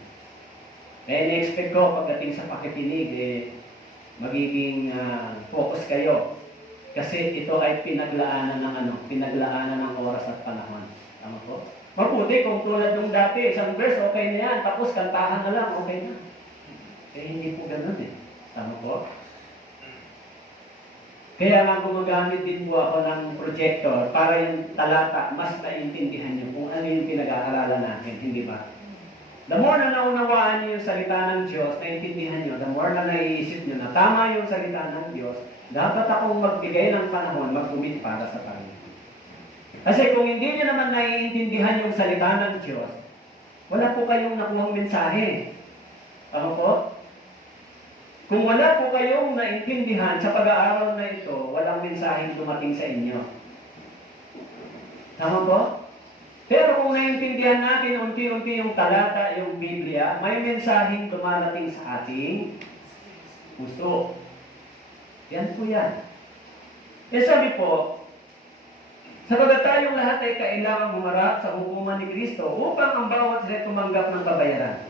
Kaya na-expect ko pagdating sa pakikinig, magiging focus kayo. Kasi ito ay pinaglaanan ng oras at panahon. Tama po? Mabuti kung tulad nung dati, isang verse, okay na yan, tapos kantahan na lang, okay na. Hindi po ganun eh. Tama po? Kaya nga gumagamit din po ako ng projector para yung talata mas maintindihan nyo kung ano yung pinag-aaralan natin, hindi ba? The more na naunawaan nyo yung salita ng Diyos, naintindihan nyo, the more na naiisip nyo na tama yung salita ng Diyos, dapat akong magbigay ng panahon, mag-commit para sa Panginoon. Kasi kung hindi nyo naman naiintindihan yung salita ng Diyos, wala po kayong nakuhang mensahe. Tama po? Kung wala po kayong naintindihan sa pag-aaral na ito, walang mensaheng dumating sa inyo. Tama po? Pero kung naintindihan natin unti-unti yung talata, yung Biblia, may mensaheng dumarating sa ating puso. Yan po yan. Sabi po, sabagat tayong lahat ay kailangang humarap sa hukuman ni Kristo upang ang bawat isa tumanggap ng kabayaran.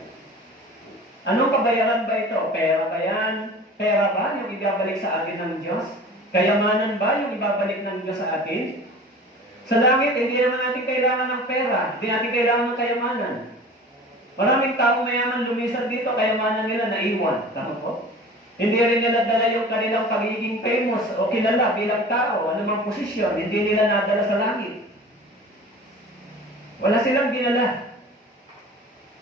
Anong kabayaran ba ito? Pera ba yan? Pera ba yung ibabalik sa atin ng Diyos? Kayamanan ba yung ibabalik ng Diyos sa atin? Sa langit, hindi naman natin kailangan ng pera. Hindi natin kailangan ng kayamanan. Maraming taong mayaman lumisan dito, kayamanan nila naiwan. Tama po? Hindi rin nila dala yung kanilang pagiging famous o kilala bilang tao, anumang posisyon, hindi nila nadala sa langit. Wala silang dinala.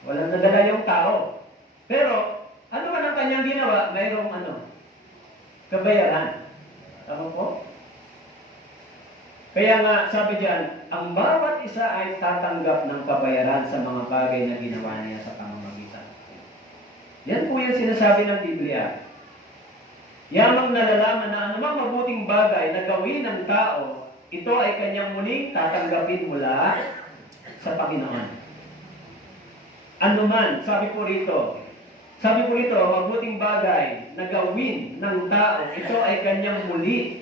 Walang nadala yung tao. Pero, ano man ang kanyang ginawa, mayroong kabayaran. Tama po? Kaya nga, sabi diyan, ang bawat isa ay tatanggap ng kabayaran sa mga bagay na ginawa niya sa pamamagitan. Yan po yung sinasabi ng Biblia. Yamang nalalaman na anumang mabuting bagay na gawin ng tao, ito ay kanyang muling tatanggapin mula sa Panginoon. Anuman, sabi po rito, mabuting bagay na gawin ng tao, ito ay kanyang muli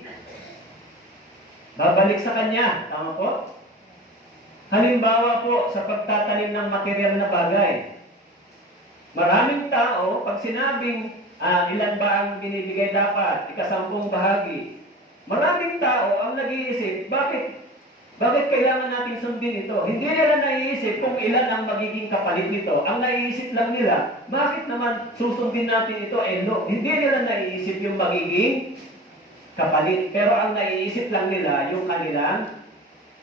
babalik sa kanya. Tama po? Halimbawa po sa pagtatanim ng material na bagay. Maraming tao, pag sinabing ilan ba ang binibigay dapat, 10 bahagi, maraming tao ang nag-iisip, bakit Bakit kailangan nating sundin ito? Hindi nila naiisip kung ilan ang magiging kapalit nito. Ang naiisip lang nila, bakit naman susundin natin ito? No. Hindi nila naiisip yung magiging kapalit. Pero ang naiisip lang nila, yung kanilang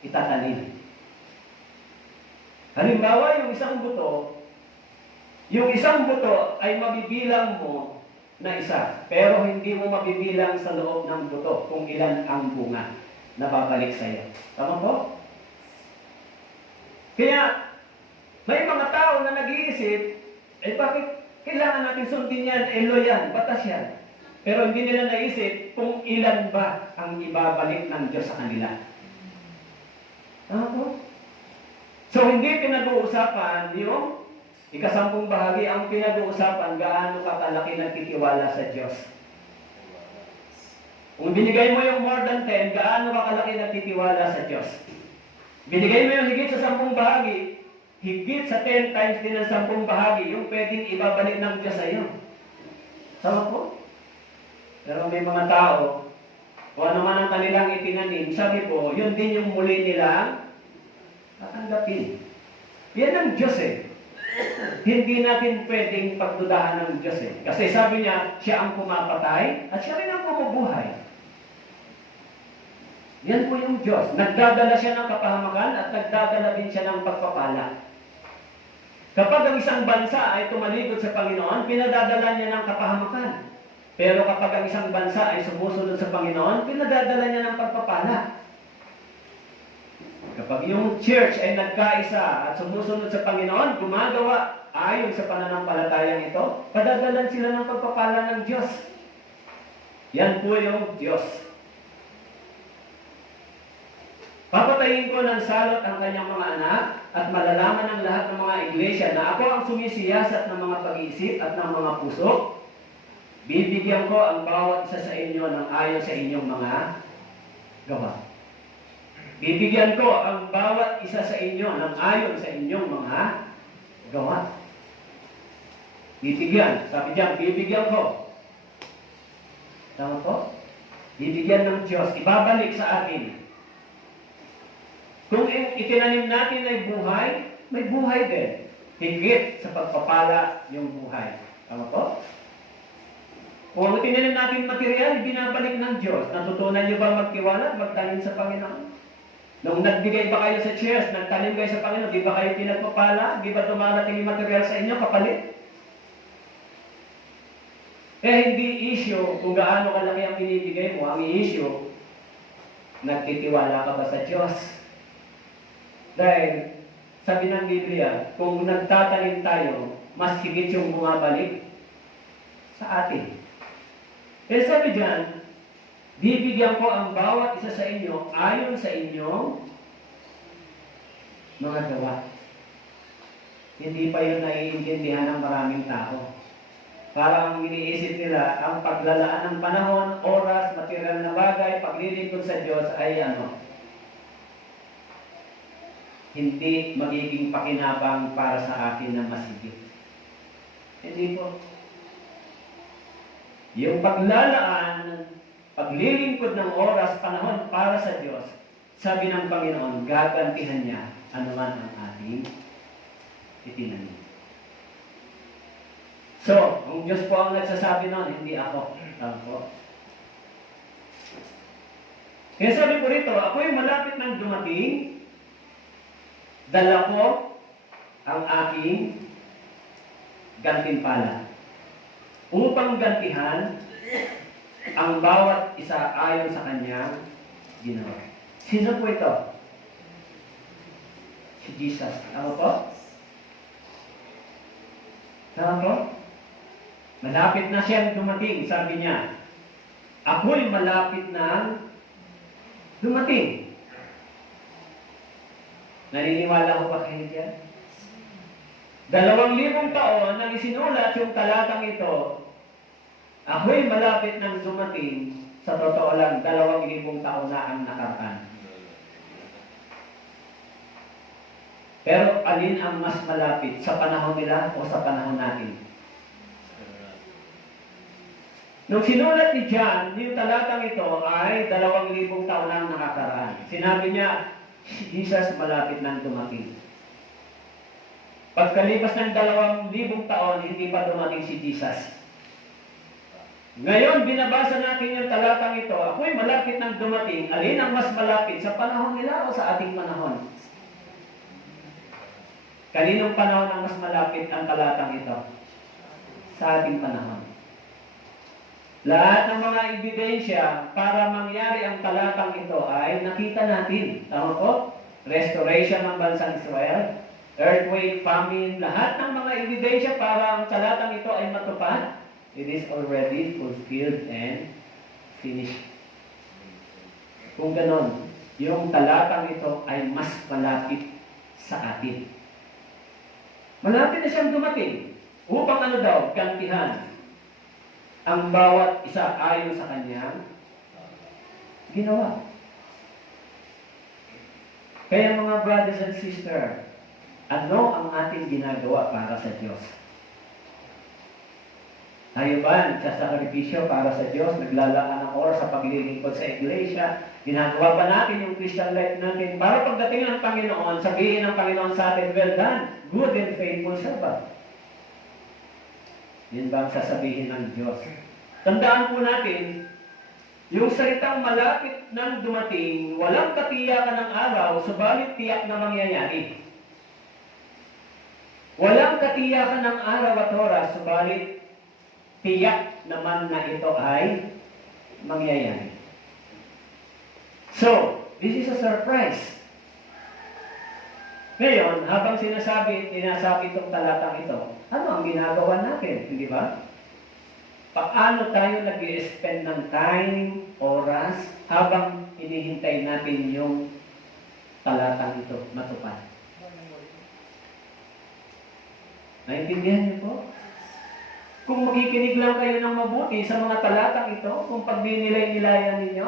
itatanim. Halimbawa, yung isang buto ay mabibilang mo na isa, pero hindi mo mabibilang sa loob ng buto kung ilan ang bunga na babalik sa iyo. Tama po? Kaya, may mga tao na nag-iisip, bakit kailangan natin sundin yan? Elo yan, batas yan. Pero hindi nila naisip kung ilan ba ang ibabalik ng Diyos sa kanila. Tama po? So, hindi pinag-uusapan yung ikasampung bahagi, ang pinag-uusapan gaano ka kalaki nagtitiwala sa Diyos. Kung binigay mo yung more than 10, gaano ka kalaki nagtitiwala sa Diyos. Binigay mo yung higit sa 10 bahagi, higit sa 10 times din ang 10 bahagi, yung pwedeng ibabalik ng Diyos sa iyo. Tama po? Pero may mga tao, kung ano man ang kanilang itinanim, sabi po, yun din yung muli nilang tatanggapin. Yan ang Diyos eh. Hindi natin pwedeng pagdudahan ng Diyos eh. Kasi sabi niya, siya ang pumapatay at siya rin ang bumubuhay. Yan po yung Diyos. Nagdadala siya ng kapahamakan at nagdadala din siya ng pagpapala. Kapag ang isang bansa ay tumalikod sa Panginoon, pinadadala niya ng kapahamakan. Pero kapag ang isang bansa ay sumusunod sa Panginoon, pinadadala niya ng pagpapala. Kapag yung church ay nagkaisa at sumusunod sa Panginoon, gumagawa ayon sa pananampalatayang ito, padadalan sila ng pagpapala ng Diyos. Yan po yung Diyos. Papatayin ko ng salot ang kanyang mga anak at malalaman ng lahat ng mga iglesia na ako ang sumisiyasat ng mga pag-iisip at ng mga puso. Bibigyan ko ang bawat isa sa inyo ng ayon sa inyong mga gawa. Bibigyan ko ang bawat isa sa inyo ng ayon sa inyong mga gawa. Bibigyan. Sabi diyan, bibigyan ko. Tama po? Bibigyan ng Diyos. Ibabalik sa atin. Kung itinanim natin ay buhay, may buhay din. Higit sa pagpapala yung buhay. Tama po? Kung ang itinanim natin material, binabalik ng Diyos. Natutunan niyo ba magtiwala at magtanim sa Panginoon? Nung nagbigay ba kayo sa church, nagtanim kayo sa Panginoon, di ba kayo pinagpapala? Di ba dumarating yung material sa inyo, kapalit? Kaya hindi issue kung gaano kalaki ang binibigay mo. Ang issue, nagtitiwala ka ba sa Diyos? Dahil, sabi ng Biblia, kung nagtatanim tayo, mas higit yung bumabalik sa atin. Kaya sabi dyan, bibigyan ko ang bawat isa sa inyo ayon sa inyong mga gawa. Hindi pa yun naiintindihan ng maraming tao. Parang iniisip nila, ang paglalaan ng panahon, oras, material na bagay, paglilingkod sa Diyos ay hindi magiging pakinabang para sa akin na masigit. Hindi po. Yung paglalaan, paglilingkod ng oras, panahon para sa Diyos, sabi ng Panginoon, gagantihan niya anuman ang ating itinanim. So, ang Diyos po ang nagsasabi noon, hindi ako. Tama po. Kaya sabi ko rito, ako'y malapit ng dumating, dala ko ang aking gantimpala upang gantihan ang bawat isa ayon sa kanyang ginawa. Sino po ito? Si Jesus. Ano po? Tama po? Malapit na siyang dumating, sabi niya. Ako'y malapit na dumating. Naniniwala ko ba kayo dyan? 2,000 taon nang isinulat yung talatang ito, ako'y malapit ng dumating, sa totoo lang, 2,000 taon na ang nakaraan. Pero alin ang mas malapit, sa panahon nila o sa panahon natin? Nung sinulat ni John, yung talatang ito ay 2,000 taon na ang nakakaraan. Sinabi niya, si Jesus malapit nang dumating. Pagkalipas ng 2,000 taon, hindi pa dumating si Jesus. Ngayon, binabasa natin yung talatang ito. Ako'y malapit nang dumating. Alin ang mas malapit? Sa panahon nila o sa ating panahon? Kaninong panahon ang mas malapit ang talatang ito? Sa ating panahon. Lahat ng mga ebidensya para mangyari ang talatang ito ay nakita natin. Tama po? Restoration ng bansang Israel, earthquake, famine, lahat ng mga ebidensya para ang talatang ito ay matupad. It is already fulfilled and finished. Kung ganon, yung talatang ito ay mas malapit sa atin. Malapit na siyang dumating upang ano daw, gantihan ang bawat isa ayon sa kanyang ginawa. Kaya mga brothers and sisters, ano ang ating ginagawa para sa Diyos? Tayo ba nagsasakripisyo para sa Diyos, naglalaan ng oras sa paglilingkod sa iglesia, ginagawa ba natin yung Christian life natin para pagdating ng Panginoon, sabihin ng Panginoon sa atin, well done, good and faithful servant. Yun ba ang sasabihin ng Diyos? Tandaan po natin, yung salitang malapit nang dumating, walang katiyakan ng araw, subalit tiyak na mangyayari. Walang katiyakan ng araw at oras, subalit tiyak naman na ito ay mangyayari. So, this is a surprise. Ngayon, habang sinasabi itong talatang ito, ano ang ginagawa natin? Hindi ba? Paano tayo nag-i-spend ng time, oras, habang inihintay natin yung talatang ito matupad? Naintindihan niyo po? Kung makikinig lang kayo ng mabuti sa mga talatang ito, kung pagbinilay-nilayan ninyo,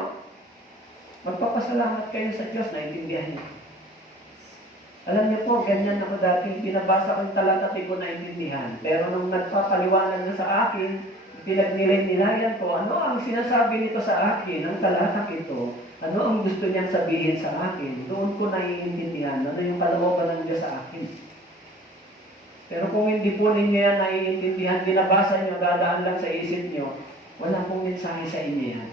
magpapasalamat kayo sa Diyos, naintindihan niyo. Alam niyo po, ganyan ako dati, binabasa ko yung talata, di ko naintindihan. Pero nung nagpapaliwanag na sa akin, pinagnilay-nilayan ko, ano ang sinasabi nito sa akin, ang talatang ito, ano ang gusto niyang sabihin sa akin, doon ko naiintindihan, ano yung kalooban ng Diyos sa akin. Pero kung hindi po ninyo yan naiintindihan, binabasa nyo, dadaan lang sa isip nyo, wala pong mensahe sa inyo yan.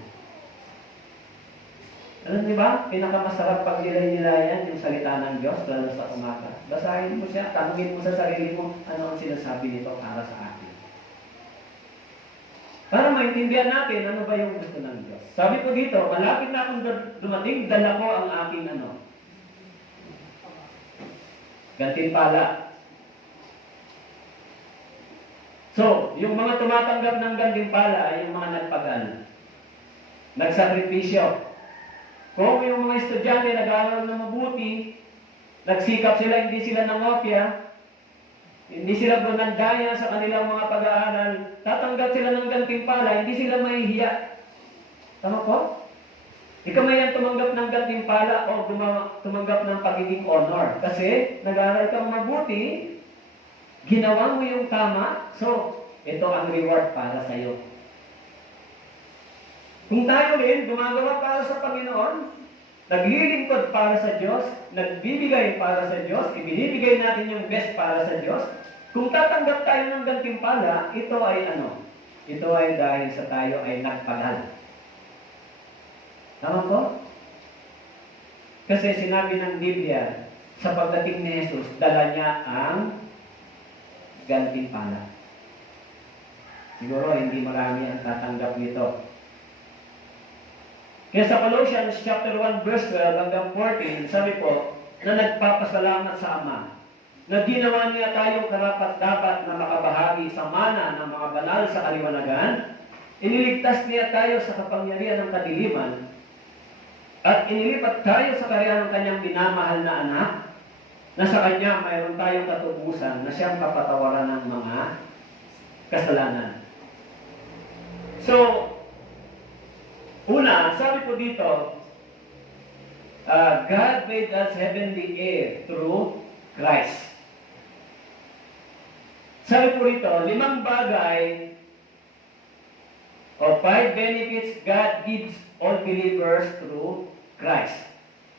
Alam niyo ba, pinakamasarap pag nilay-nilayan yung salita ng Diyos, lalo sa umaga. Basahin mo siya, tanungin mo sa sarili mo, ano ang sinasabi nito para sa akin. Para maintindihan natin, ano ba yung gusto ng Diyos. Sabi ko dito, malapit na akong dumating, dala ko ang aking gantimpala. So, yung mga tumatanggap ng gantimpala ay yung mga nagpagal. Nagsakripisyo. Kung yung mga estudyante nag-aaral na mabuti, nagsikap sila, hindi sila nangopya, hindi sila gunandaya sa kanilang mga pag-aaral, tatanggap sila ng gantimpala, hindi sila mahihiya. Tama po? Ikaw mayan tumanggap ng gantimpala o tumanggap ng pagiging honor. Kasi nag-aaral kang mabuti, ginawa mo yung tama, so ito ang reward para sa iyo. Kung tayo rin gumagawa para sa Panginoon, naglilingkod para sa Diyos, nagbibigay para sa Diyos, ibinibigay natin yung best para sa Diyos, kung tatanggap tayo ng gantimpala, ito ay Ito ay dahil sa tayo ay nagpagal. Tama po? Kasi sinabi ng Biblia, sa pagdating ni Jesus, dala niya ang gantimpala. Siguro hindi marami ang tatanggap nito. Kaya sa Colossians chapter 1 verse 12 hanggang 14, sabi po, na nagpapasalamat sa Ama, na ginawa niya tayong karapat-dapat na makabahagi sa mana ng mga banal sa kaliwanagan, iniligtas niya tayo sa kapangyarihan ng kadiliman, at inilipat tayo sa kariyan ng kanyang minamahal na anak, na sa kanya mayroon tayong katubusan na siyang kapatawaran ng mga kasalanan. So, una, sabi ko dito, God made us heavenly heir through Christ. Sabi po rito, 5 bagay o 5 benefits God gives all believers through Christ.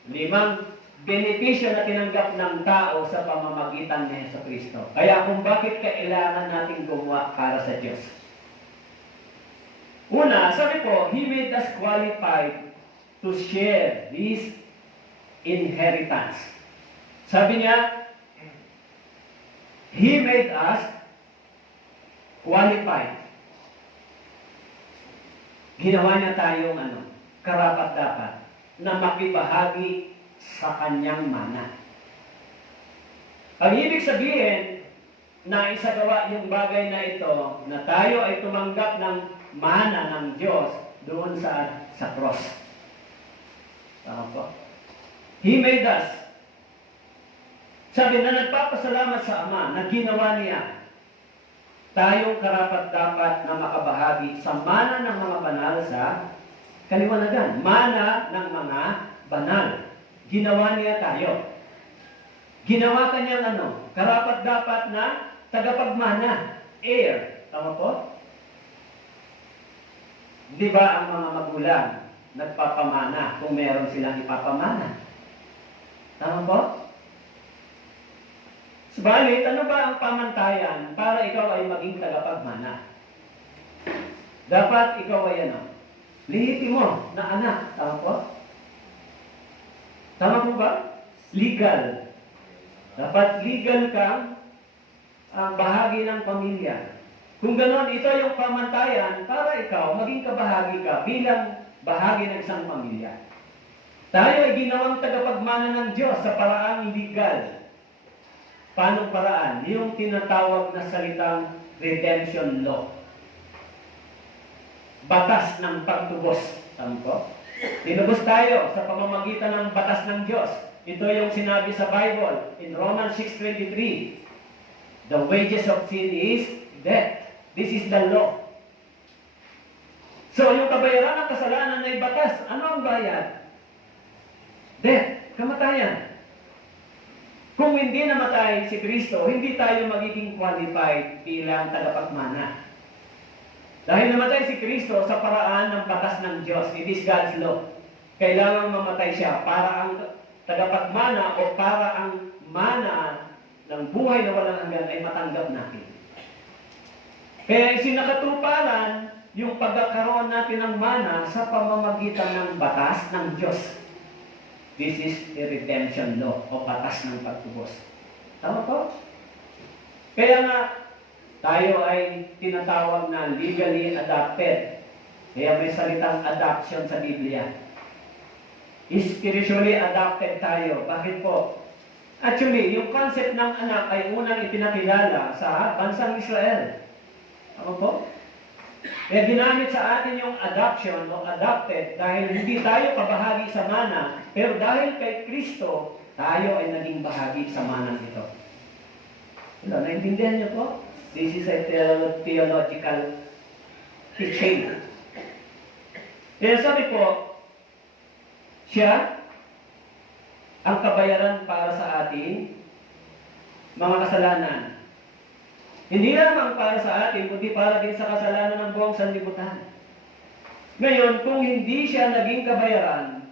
5 benepisyo na tinanggap ng tao sa pamamagitan ni Jesucristo. Kaya kung bakit kailangan nating gumawa para sa Diyos. Una, sabi ko, He made us qualified to share His inheritance. Sabi niya, He made us qualified. Ginawa niya tayong karapat-dapat na makibahagi sa kanyang mana. Ang ibig sabihin na isagawa yung bagay na ito, na tayo ay tumanggap ng mana ng Diyos doon sa cross. Tama po? He made us. Sabi na nagpapasalamat sa Ama na ginawa niya tayong karapat-dapat na makabahagi sa mana ng mga banal sa kaliwanagan. Mana ng mga banal. Ginawa niya tayo. Ginawa kanyang karapat-dapat na tagapagmana. Heir. Tama po? Di ba ang mga magulang nagpapamana kung meron silang ipapamana? Tama po? Subalit, ano ba ang pamantayan para ikaw ay maging tagapagmana? Dapat ikaw ay lehitimo na anak. Tama po? Tama po ba? Legal. Dapat legal kang bahagi ng pamilya. Kung ganoon, ito yung pamantayan para ikaw maging kabahagi ka bilang bahagi ng isang pamilya. Tayo ay ginawang tagapagmana ng Diyos sa paraang legal. Paano paraan? Yung tinatawag na salitang redemption law. Batas ng pagtubos. Tama po? Tinubos tayo sa pamamagitan ng batas ng Diyos. Ito yung sinabi sa Bible in Romans 6:23. The wages of sin is death. This is the law. So, yung kabayaran ng kasalanan ay batas. Ano ang bayad? Death. Kamatayan. Kung hindi namatay si Kristo, hindi tayo magiging qualified bilang tagapagmana. Dahil namatay si Kristo sa paraan ng batas ng Diyos. It is God's law. Kailangang mamatay siya para ang tagapagmana o para ang mana ng buhay na walang hanggan ay matanggap natin. Kaya isinakatuparan yung pagkakaroon natin ng mana sa pamamagitan ng batas ng Diyos. This is the redemption law o batas ng pagtubos. Tama po? Kaya nga, tayo ay tinatawag na legally adopted. Kaya may salitang adoption sa Biblia. Spiritually adopted tayo. Bakit po? Actually, yung concept ng anak ay unang ipinakilala sa bansang Israel. Tama po? Kaya ginamit sa atin yung adoption o adopted dahil hindi tayo kabahagi sa mana, pero dahil kay Kristo, tayo ay naging bahagi sa mana ito. Naintindihan niyo po? This is a theological teaching. Kaya sabi po, siya ang kabayaran para sa ating mga kasalanan. Hindi lamang para sa atin, kundi para din sa kasalanan ng buong sanlibutan. Ngayon, kung hindi siya naging kabayaran,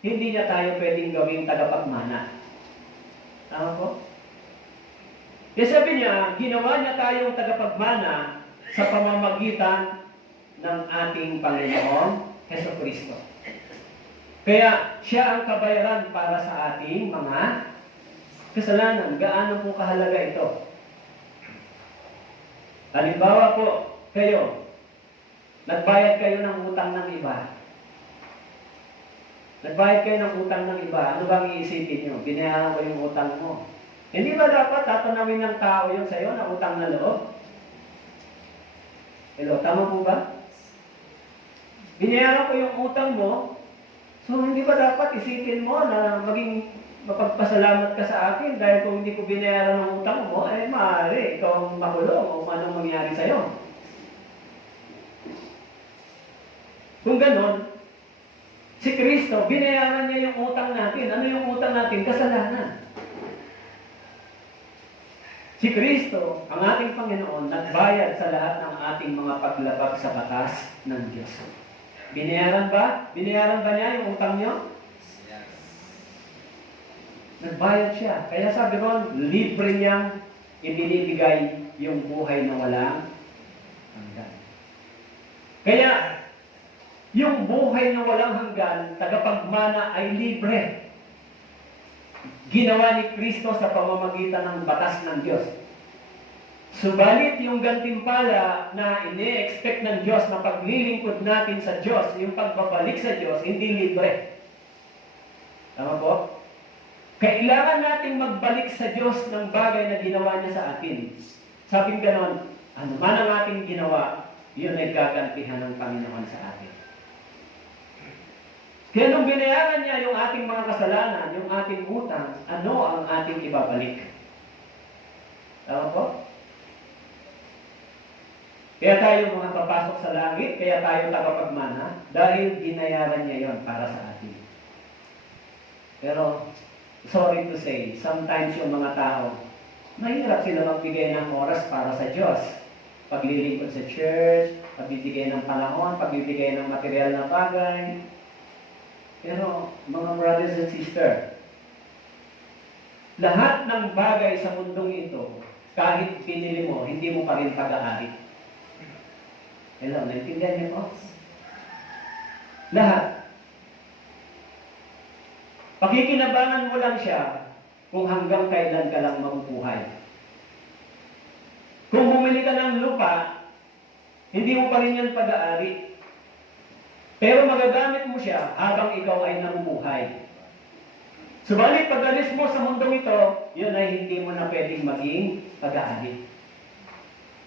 hindi niya tayo pwedeng gawing tagapagmana. Tama po? Kaya sabi niya, ginawa niya tayong tagapagmana sa pamamagitan ng ating Panginoon Jesucristo. Kaya siya ang kabayaran para sa ating mga kasalanan. Gaano po kahalaga ito? Halimbawa po, kayo, nagbayad kayo ng utang ng iba. Nagbayad kayo ng utang ng iba. Ano bang iisipin nyo? Binayaran ko yung utang mo. Hindi ba dapat tatanawin ng tao yun sa'yo na utang na loob? Hello, tama po ba? Binayaran ko yung utang mo, so hindi ba dapat isipin mo na maging mapagpasalamat ka sa akin dahil kung hindi ko binayaran ng utang mo, ay maaari ikaw ang makulong o anong mangyari sa'yo. Kung ganon, si Kristo, binayaran niya yung utang natin. Ano yung utang natin? Kasalanan. Si Kristo, ang ating Panginoon, nagbayad sa lahat ng ating mga paglabag sa batas ng Diyos. Binayaran ba? Binayaran ba niya yung utang niyo? Nagbayad siya. Kaya sabi ron, libre niyang ibinibigay yung buhay na walang hanggan. Kaya, yung buhay na walang hanggan, tagapagmana ay libre. Ginawa ni Kristo sa pamamagitan ng batas ng Diyos. Subalit yung gantimpala na ine-expect ng Diyos na paglilingkod natin sa Diyos, yung pagbabalik sa Diyos, hindi libre. Tama po? Kailangan nating magbalik sa Diyos ng bagay na ginawa niya sa atin. Sabing ganon, ano man ang ating ginawa, yun ay gagantihan ng Panginoon sa atin. Kaya nung binayaran niya yung ating mga kasalanan, yung ating utang, ano ang ating ibabalik? Tama po? Kaya tayo mga papasok sa langit, kaya tayo tagapagmana, dahil binayaran niya yon para sa atin. Pero, sorry to say, sometimes yung mga tao, mahirap sila magbigay ng oras para sa Diyos. Paglilingkod sa church, pagbibigay ng panahon, pagbibigay ng material na bagay. Pero, mga brothers and sisters, lahat ng bagay sa mundong ito, kahit pinili mo, hindi mo pa rin pag-aari. Hello, naintindihan niyo po? Lahat. Pakikinabangan mo lang siya kung hanggang kailan ka lang mabubuhay. Kung bumili ka ng lupa, hindi mo pa rin yan pag-aari. Pero magagamit mo siya habang ikaw ay nabubuhay. Subalit, pag alis mo sa mundong ito, yun ay hindi mo na pwedeng maging pag-aari.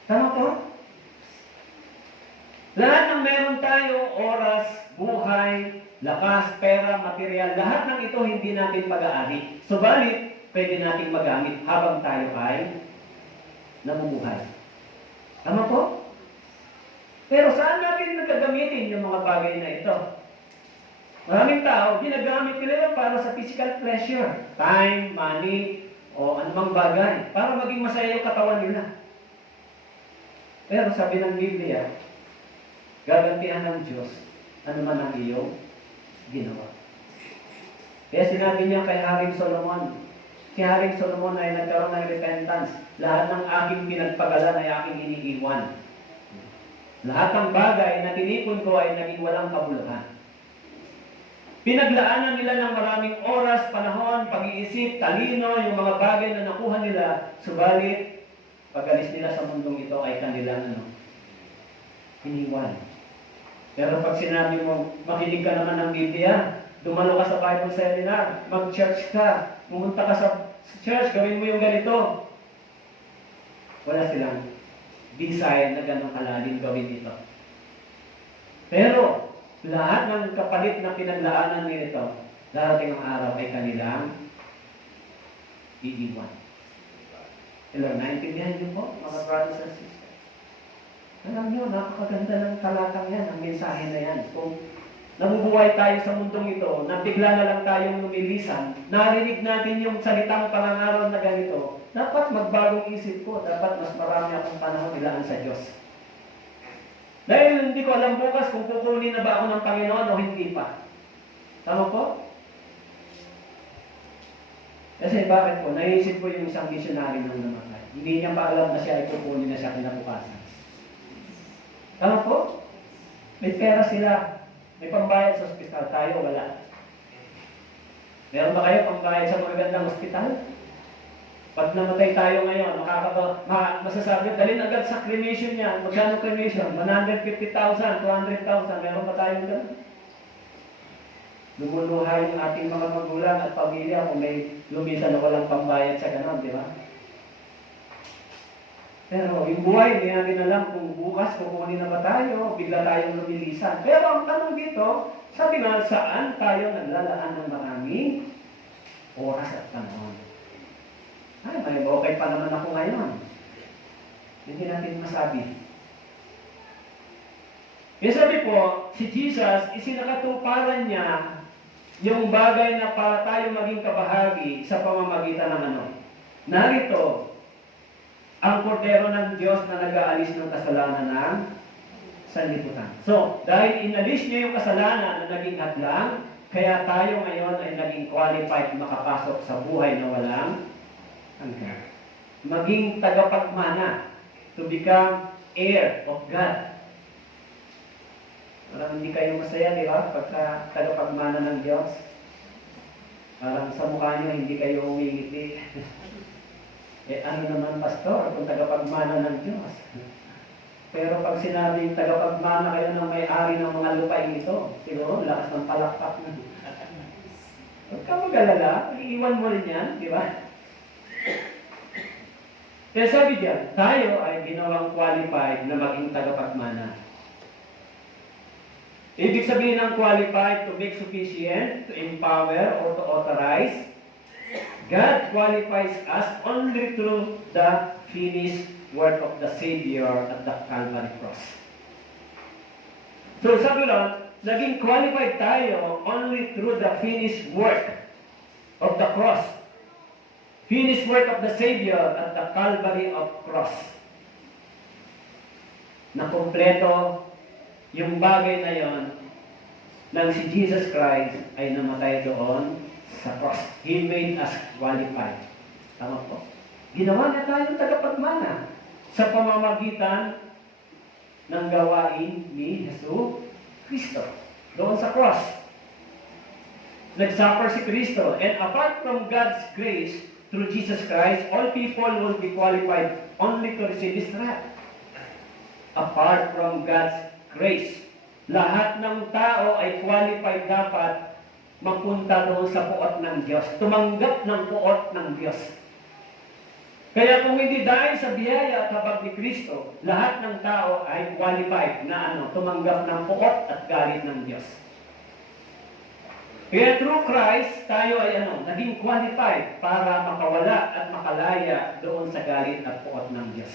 Tama po? Lahat ng meron tayo, oras, buhay, lakas, pera, material, lahat ng ito hindi natin pag-aari. Subalit, pwede natin magamit habang tayo ay nabubuhay. Tama po? Pero saan natin nagagamitin yung mga bagay na ito? Maraming tao, ginagamit nila yan para sa physical pleasure, time, money, o anumang bagay, para maging masaya yung katawan nila. Pero sabi ng Biblia, gagantihan ng Diyos ano man ang iyong ginawa. Kaya sinabi niya kay Haring Solomon, si Haring Solomon ay nagkaroon ng repentance. Lahat ng aking pinagpagalan ay aking iniiwan. Lahat ng bagay na tinipon ko ay naging walang kabuluhan. Pinaglaanan nila ng maraming oras, panahon, pag-iisip, talino, yung mga bagay na nakuha nila, subalit, pag-alis nila sa mundong ito ay kanilang iniwan. Pero pag sinabi mo, makinig ka naman ng Biblia, dumalo ka sa Bible seminar, mag-church ka, pumunta ka sa church, gawin mo yung ganito. Wala silang desire na ganong kalalim gawin ito. Pero, lahat ng kapalit na pinagdaanan nito, darating ang araw ay kanilang iiwan. Hello, naintindihan niyo po, mga brothers and sisters? Alam niyo, napakaganda ng talatang yan, ang mensahe na yan. Kung nabubuhay tayo sa mundong ito, na bigla na lang tayong lumilisan, narinig natin yung salitang pangangaral na ganito, dapat magbagong isip ko, dapat mas marami akong panahon ilaan sa Diyos. Dahil hindi ko alam bukas kung kukunin na ba ako ng Panginoon o hindi pa. Tama po? Kasi bakit po? Naisip ko yung isang missionary nang namatay. Hindi niya pa alam na siya ay kukunin na siya kinabukasan. Tama po? May pera sila. May pambayad sa ospital. Tayo, wala. Meron ba kayo pambayad sa magagandang ospital? Pag namatay tayo ngayon, masasabi, dalhin agad sa cremation niya. Magkano cremation? 150,000, 200,000. Meron ba tayong gano'n? Lumuluha yung ating mga magulang at pamilya kung may lumisan na walang pambayad sa gano'n, di ba? Pero yung buhay, hindi natin alam kung bukas kukunin na ba tayo, bigla tayong lumilisan. Pero ang tanong dito, sabi nga, saan tayo naglalaan ng maraming oras at panahon? Ay, may okay pa naman ako ngayon. Hindi natin masabi. Kaya sabi po, si Jesus, isinakatuparan niya yung bagay na para tayo maging kabahagi sa pamamagitan ng ano. Narito, ang kordero ng Diyos na nag-aalis ng kasalanan ng sanlibutan. So, dahil inalis niya yung kasalanan na naging hadlang, Kaya tayo ngayon ay naging qualified makapasok sa buhay na walang hanggan. Maging tagapagmana, to become heir of God. Parang hindi kayo masaya, di ba? Pagka tagapagmana ng Diyos. Parang sa mukha niyo hindi kayo umingiti. Ano naman, pastor, kung tagapagmana ng Diyos? Pero pag sinabing tagapagmana kayo ng may-ari ng mga lupain ito, siguro, lakas ng palakpak na. Huwag ka mag-alala, iiwan mo rin yan, di ba? Kaya sabi diyan, tayo ay ginawang qualified na maging tagapagmana. Ibig sabihin ng qualified, to make sufficient, to empower, or to authorize. God qualifies us only through the finished work of the Savior at the Calvary cross. So sabi lang, naging qualified tayo only through the finished work of the cross. Finished work of the Savior at the Calvary of cross. Na kumpleto yung bagay na yon nang si Jesus Christ ay namatay doon sa cross. He made us qualified. Tama po? Ginawa na tayong tagapagmana sa pamamagitan ng gawain ni Jesu Cristo. Doon sa cross. Nag-suffer si Cristo. And apart from God's grace, through Jesus Christ, all people will be qualified only to receive His wrath. Apart from God's grace, lahat ng tao ay qualified dapat mapunta doon sa puot ng Diyos. Tumanggap ng puot ng Diyos. Kaya kung hindi dahil sa biyaya at habag ni Kristo, lahat ng tao ay qualified na tumanggap ng puot at galit ng Diyos. Kaya through Christ, tayo ay naging qualified para makawala at makalaya doon sa galit at puot ng Diyos.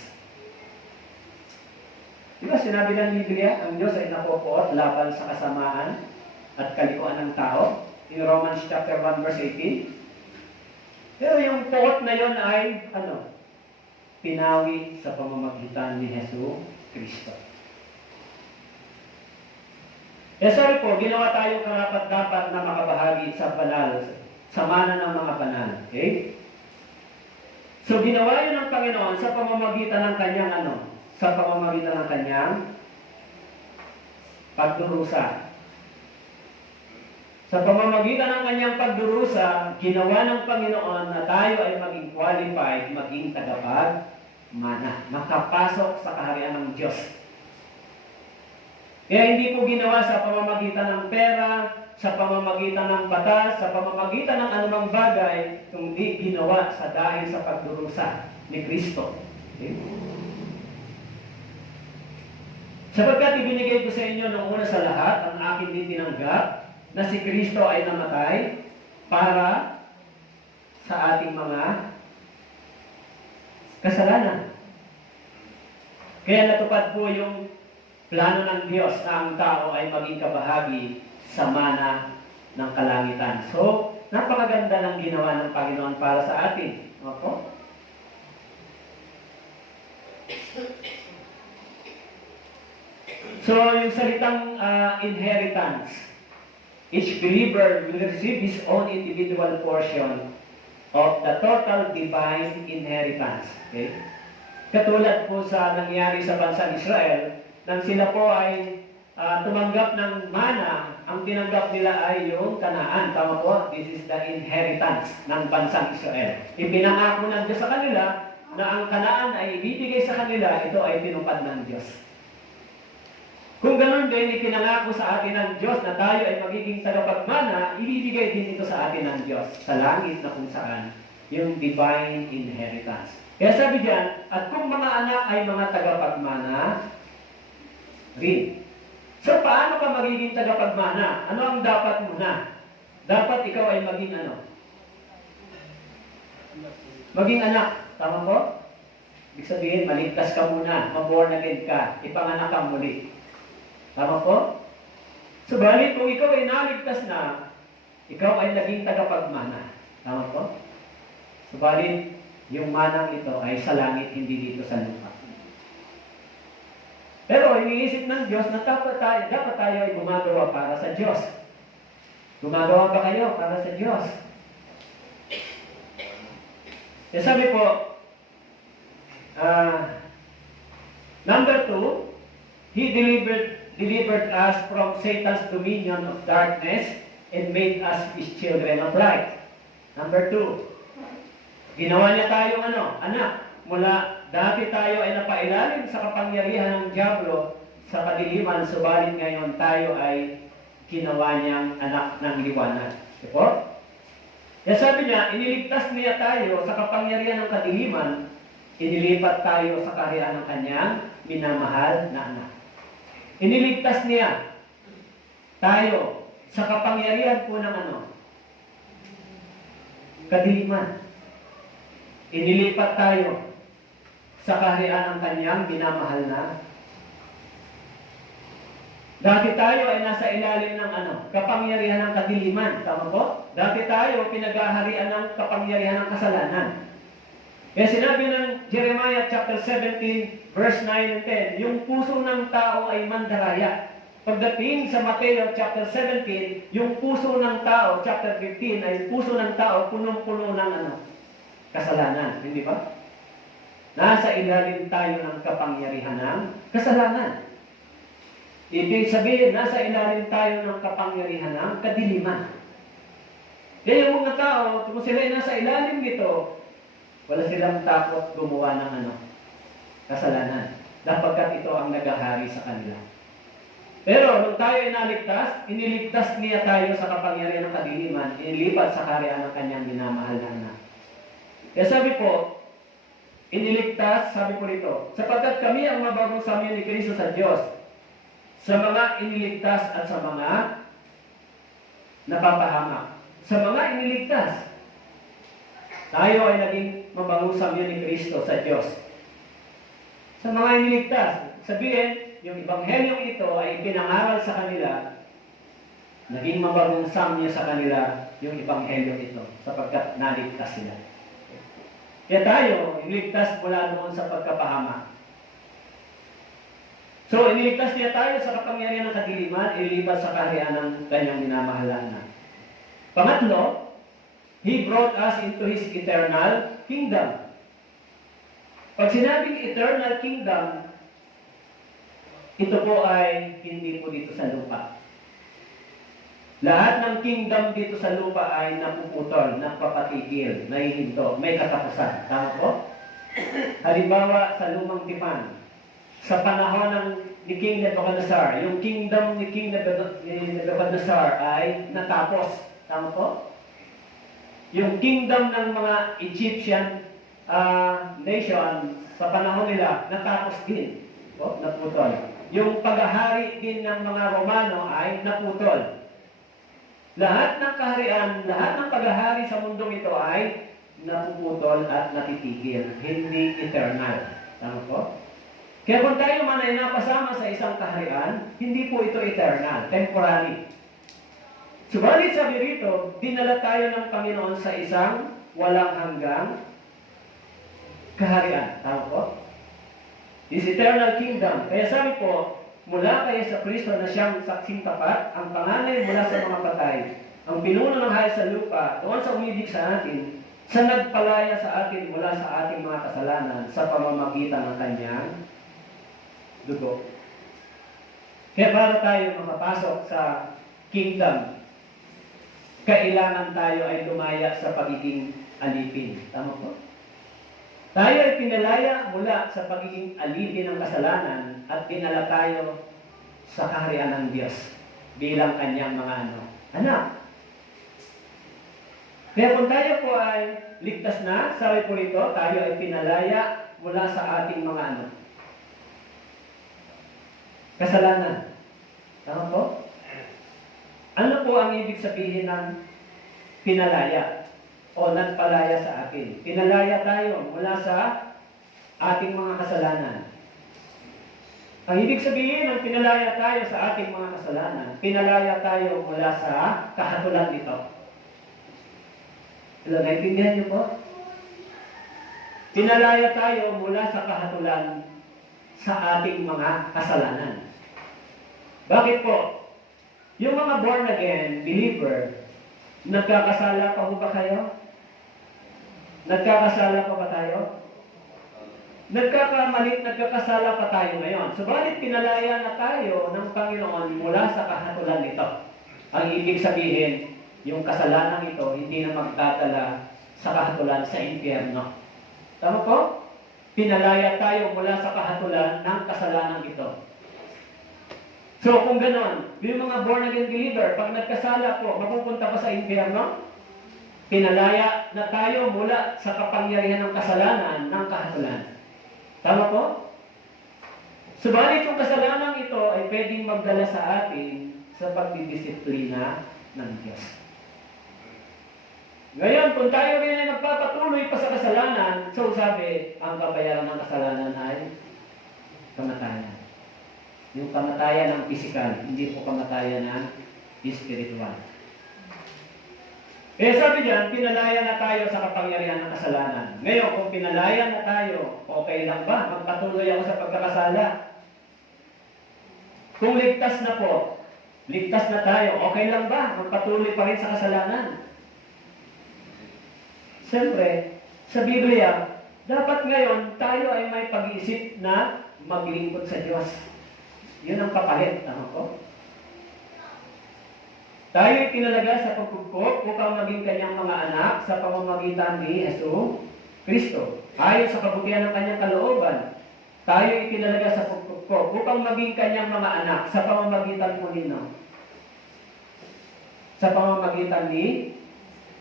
Di ba sinabi ng Biblia, ang Diyos ay napupuot laban sa kasamaan at kalikuan ng tao? In Romans chapter 1 verse 18. Pero yung puot na yon ay, pinawi sa pamamagitan ni Jesu Cristo. Sorry po, ginawa tayong karapat-dapat na makabahagi sa banal, sa mana ng mga banal. Okay? So, ginawa yun ng Panginoon sa pamamagitan ng kanyang sa pamamagitan ng kanyang pagdurusa. Sa pamamagitan ng kanyang pagdurusa, ginawa ng Panginoon na tayo ay maging qualified, maging tagapagmana, makapasok sa kaharian ng Diyos. Kaya hindi po ginawa sa pamamagitan ng pera, sa pamamagitan ng batas, sa pamamagitan ng anumang bagay, kundi ginawa sa dahil sa pagdurusa ni Kristo. Okay? Sapagkat ibinigay ko sa inyo nung una sa lahat, ang akin din tinanggap, na si Kristo ay namatay para sa ating mga kasalanan. Kaya natupad po yung plano ng Diyos na ang tao ay maging kabahagi sa mana ng kalangitan. So, napakaganda ng ginawa ng Panginoon para sa atin. Opo? So, yung salitang inheritance, each believer will receive his own individual portion of the total divine inheritance. Okay? Katulad po sa nangyari sa bansang Israel, nang sila po ay tumanggap ng mana, ang tinanggap nila ay yung Kanaan. Tama po, this is the inheritance ng bansang Israel. Ipinangako ng Diyos sa kanila na ang Kanaan ay ibibigay sa kanila, ito ay tinupad ng Diyos. Kung ganoon din, ipinangako sa atin ng Diyos na tayo ay magiging tagapagmana, ibibigay din ito sa atin ng Diyos sa langit na kung saan yung divine inheritance. Kaya sabi diyan, at kung mga anak ay mga tagapagmana rin. So, paano ka magiging tagapagmana? Ano ang dapat mo na? Dapat ikaw ay maging Maging anak. Tama po? Ibig sabihin, maligtas ka muna, mag-born again ka, ipanganak ka muli. Tama po? Subalit, kung ikaw ay naligtas na, ikaw ay naging tagapagmana. Tama po? Subalit, yung manang ito ay sa langit, hindi dito sa lupa. Pero iniisip ng Diyos na dapat tayo ay gumagawa para sa Diyos. Gumagawa ba kayo para sa Diyos? E sabi po, number 2, He delivered us from Satan's dominion of darkness and made us His children of light. Number 2, ginawa niya tayong anak. Mula dati tayo ay napailalim sa kapangyarihan ng Diablo sa kadiliman, subalit ngayon tayo ay ginawa niyang anak ng liwanag. Diba? Kaya sabi niya, iniligtas niya tayo sa kapangyarihan ng kadiliman, inilipat tayo sa kaharian ng kanyang minamahal na anak. Iniligtas niya tayo sa kapangyarihan po ng kadiliman. Inilipat tayo sa kaharian ng kanyang minamahal na. Dati tayo ay nasa ilalim ng kapangyarihan ng kadiliman. Tama po? Dati tayo pinag-aharian ng kapangyarihan ng kasalanan. Kaya sinabi ng Jeremiah chapter 17, verse 9 and 10, yung puso ng tao ay mandaraya. Pagdating sa Mateo chapter 17, yung puso ng tao, chapter 15, ay puso ng tao punong-puno ng kasalanan. Hindi ba? Nasa ilalim tayo ng kapangyarihan ng kasalanan. Ibig sabihin, nasa ilalim tayo ng kapangyarihan ng kadiliman. Kaya yung mga tao, kung sila ay nasa ilalim nito, wala silang takot gumawa ng kasalanan. Sapagkat ito ang nagahari sa kanila. Pero nung tayo ay naligtas, iniligtas niya tayo sa kapangyarihan ng kadiliman, inilipat sa kaharian ng kanyang minamahal na anak. Kaya sabi po, iniligtas, sabi po rito, sapagkat kami ang mabagong samyo ni Kristo sa Diyos, sa mga iniligtas at sa mga napapahamak. Sa mga iniligtas, tayo ay naging mabagong samyo ni Kristo sa Diyos. Sa mga iniligtas, sabihin, yung ebanghelyong ito ay pinangaral sa kanila, naging mabagong samyo sa kanila yung ebanghelyong ito, sapagkat naligtas sila. Kaya tayo, iniligtas mula noon sa pagkapahamak. So, iniligtas niya tayo sa kapangyarihan ng kadiliman, ililipat sa kaharian ng kanyang minamahalan na. Pangatlo, He brought us into His eternal kingdom. Pag sinabing eternal kingdom, ito po ay hindi po dito sa lupa. Lahat ng kingdom dito sa lupa ay napuputol, napapatigil, nahihinto, may katapusan. Tama po? Halimbawa, sa lumang tipan, sa panahon ni King Nebuchadnezzar, yung kingdom ni King Nebuchadnezzar ay natapos. Tama po? Yung kingdom ng mga Egyptian nation, sa panahon nila, natapos din. O, naputol. Yung paghahari din ng mga Romano ay naputol. Lahat ng kaharian, lahat ng paghahari sa mundong ito ay napuputol at natitigil. Hindi eternal. Tama po? Kaya kung tayo man ay napasama sa isang kaharian, hindi po ito eternal, temporary. Subalit sabi rito, dinala tayo ng Panginoon sa isang walang hanggang kaharian. Tama po? This eternal kingdom. Kaya sabi po, mula kayo sa Kristo na siyang saksing tapat, ang panganay mula sa mga patay, ang pinuno ng hayop sa lupa, doon sa umibig sa atin, sa nagpalaya sa atin mula sa ating mga kasalanan sa pamamagitan ng kanyang dugo. Kaya para tayo makapasok sa kingdom, kailangan tayo ay lumaya sa pagiging alipin. Tama po? Tayo ay pinalaya mula sa pagiging alipin ng kasalanan at dinala tayo sa kaharian ng Diyos bilang kanyang mga anak. Kaya kung tayo po ay ligtas na, sabi po rito, tayo ay pinalaya mula sa ating mga kasalanan. Tama po? Ano po ang ibig sabihin ng pinalaya o nagpalaya sa atin? Pinalaya tayo mula sa ating mga kasalanan. Ang ibig sabihin ng pinalaya tayo sa ating mga kasalanan, pinalaya tayo mula sa kahatulan nito. Naintindihan niyo po? Pinalaya tayo mula sa kahatulan sa ating mga kasalanan. Bakit po? Yung mga born again believer, nagkakasala pa ho ba kayo? Nagkakasala pa ba tayo? Nagkakasala pa tayo ngayon. Subalit pinalaya na tayo ng Panginoon mula sa kahatulan nito. Ang ibig sabihin, yung kasalanan ito hindi na magdadala sa kahatulan sa impyerno. Tama po? Pinalaya tayo mula sa kahatulan ng kasalanan ito. So kung ganon, yung mga born again believer, pag nagkasala po, mapupunta pa sa impyerno? Pinalaya na tayo mula sa kapangyarihan ng kasalanan ng kahatulan. Tama po? Subalit yung kasalanan ito ay pwedeng magdala sa atin sa pagdidisiplina ng Diyos. Ngayon, kung tayo rin ay magpapatuloy pa sa kasalanan, so sabi, ang kabayaran ng kasalanan ay kamatayan. Yung kamatayan ng physical, hindi po kamatayan ng spiritual. Kaya sabi diyan, pinalaya na tayo sa kapangyarihan ng kasalanan. Ngayon, kung pinalaya na tayo, okay lang ba? Magpatuloy ako sa pagkakasala. Kung ligtas na po, ligtas na tayo, okay lang ba? Magpatuloy pa rin sa kasalanan. Siyempre, sa Biblia, dapat ngayon tayo ay may pag-iisip na maglingkod sa Diyos. Yun ang kapalit. Tama po? Tayo ay tinalaga sa pagkukop upang maging kanyang mga anak sa pamamagitan ni Hesus Kristo. Ayon sa kabutihan ng kanyang kalooban, tayo ay tinalaga sa pagkukop upang maging kanyang mga anak sa pamamagitan po nino. Sa pamamagitan ni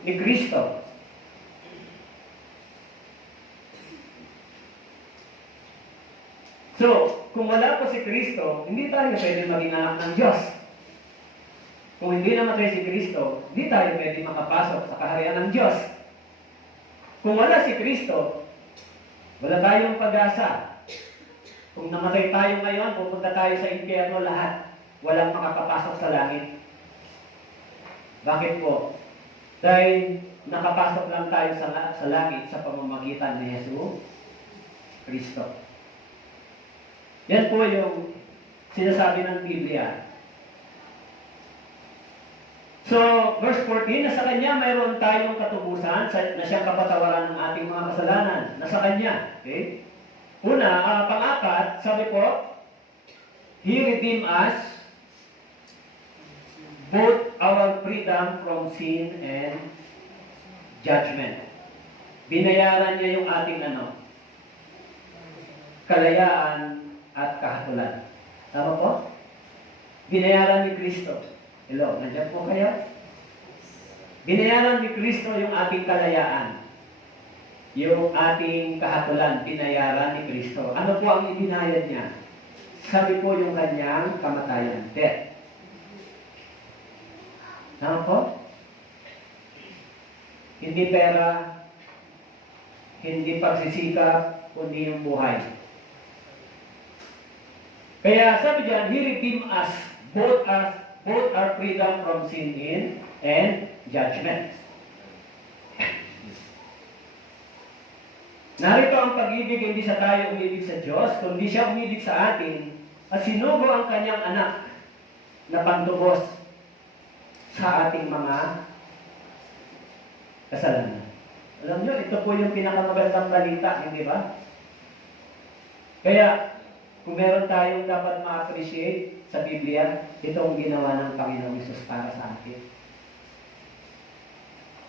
Kristo. So, kung wala po si Kristo, hindi tayo pwede maging anak ng Diyos. Kung hindi namatay si Kristo, hindi tayo pwede makapasok sa kaharian ng Diyos. Kung wala si Kristo, wala tayong pag-asa. Kung namatay tayo ngayon, pupunta tayo sa impyerno lahat. Walang makakapasok sa langit. Bakit po? Dahil nakapasok lang tayo sa langit sa pamamagitan ni Hesus Kristo. Yan po yung sinasabi ng Biblia. So, verse 14, na sa Kanya mayroon tayong katubusan na siyang kapatawaran ng ating mga kasalanan. Nasa Kanya. Okay? Una, pang-apat, sabi po, He redeemed us both our freedom from sin and judgment. Binayaran niya yung ating kalayaan at kahatulan. Tama po? Binayaran ni Kristo. Hello, nandiyan po kayo? Binayaran ni Kristo yung ating kalayaan. Yung ating kahatulan, binayaran ni Kristo. Ano po ang ibinayad niya? Sabi po yung kanyang kamatayan, death. Tama po? Hindi pera, hindi pagsisikap, kundi yung buhay. Kaya sabi diyan, He redeemed us, both our freedom from sin and judgment. Narito ang pag-ibig, hindi sa tayo umibig sa Diyos, kundi siya umibig sa atin at sinugo ang kanyang anak na pantubos sa ating mga kasalanan. Alam nyo, ito po yung pinakamagandang balita, hindi ba? Kaya, kung meron tayong dapat ma-appreciate sa Biblia, ito ang ginawa ng Panginoong Hesus para sa atin.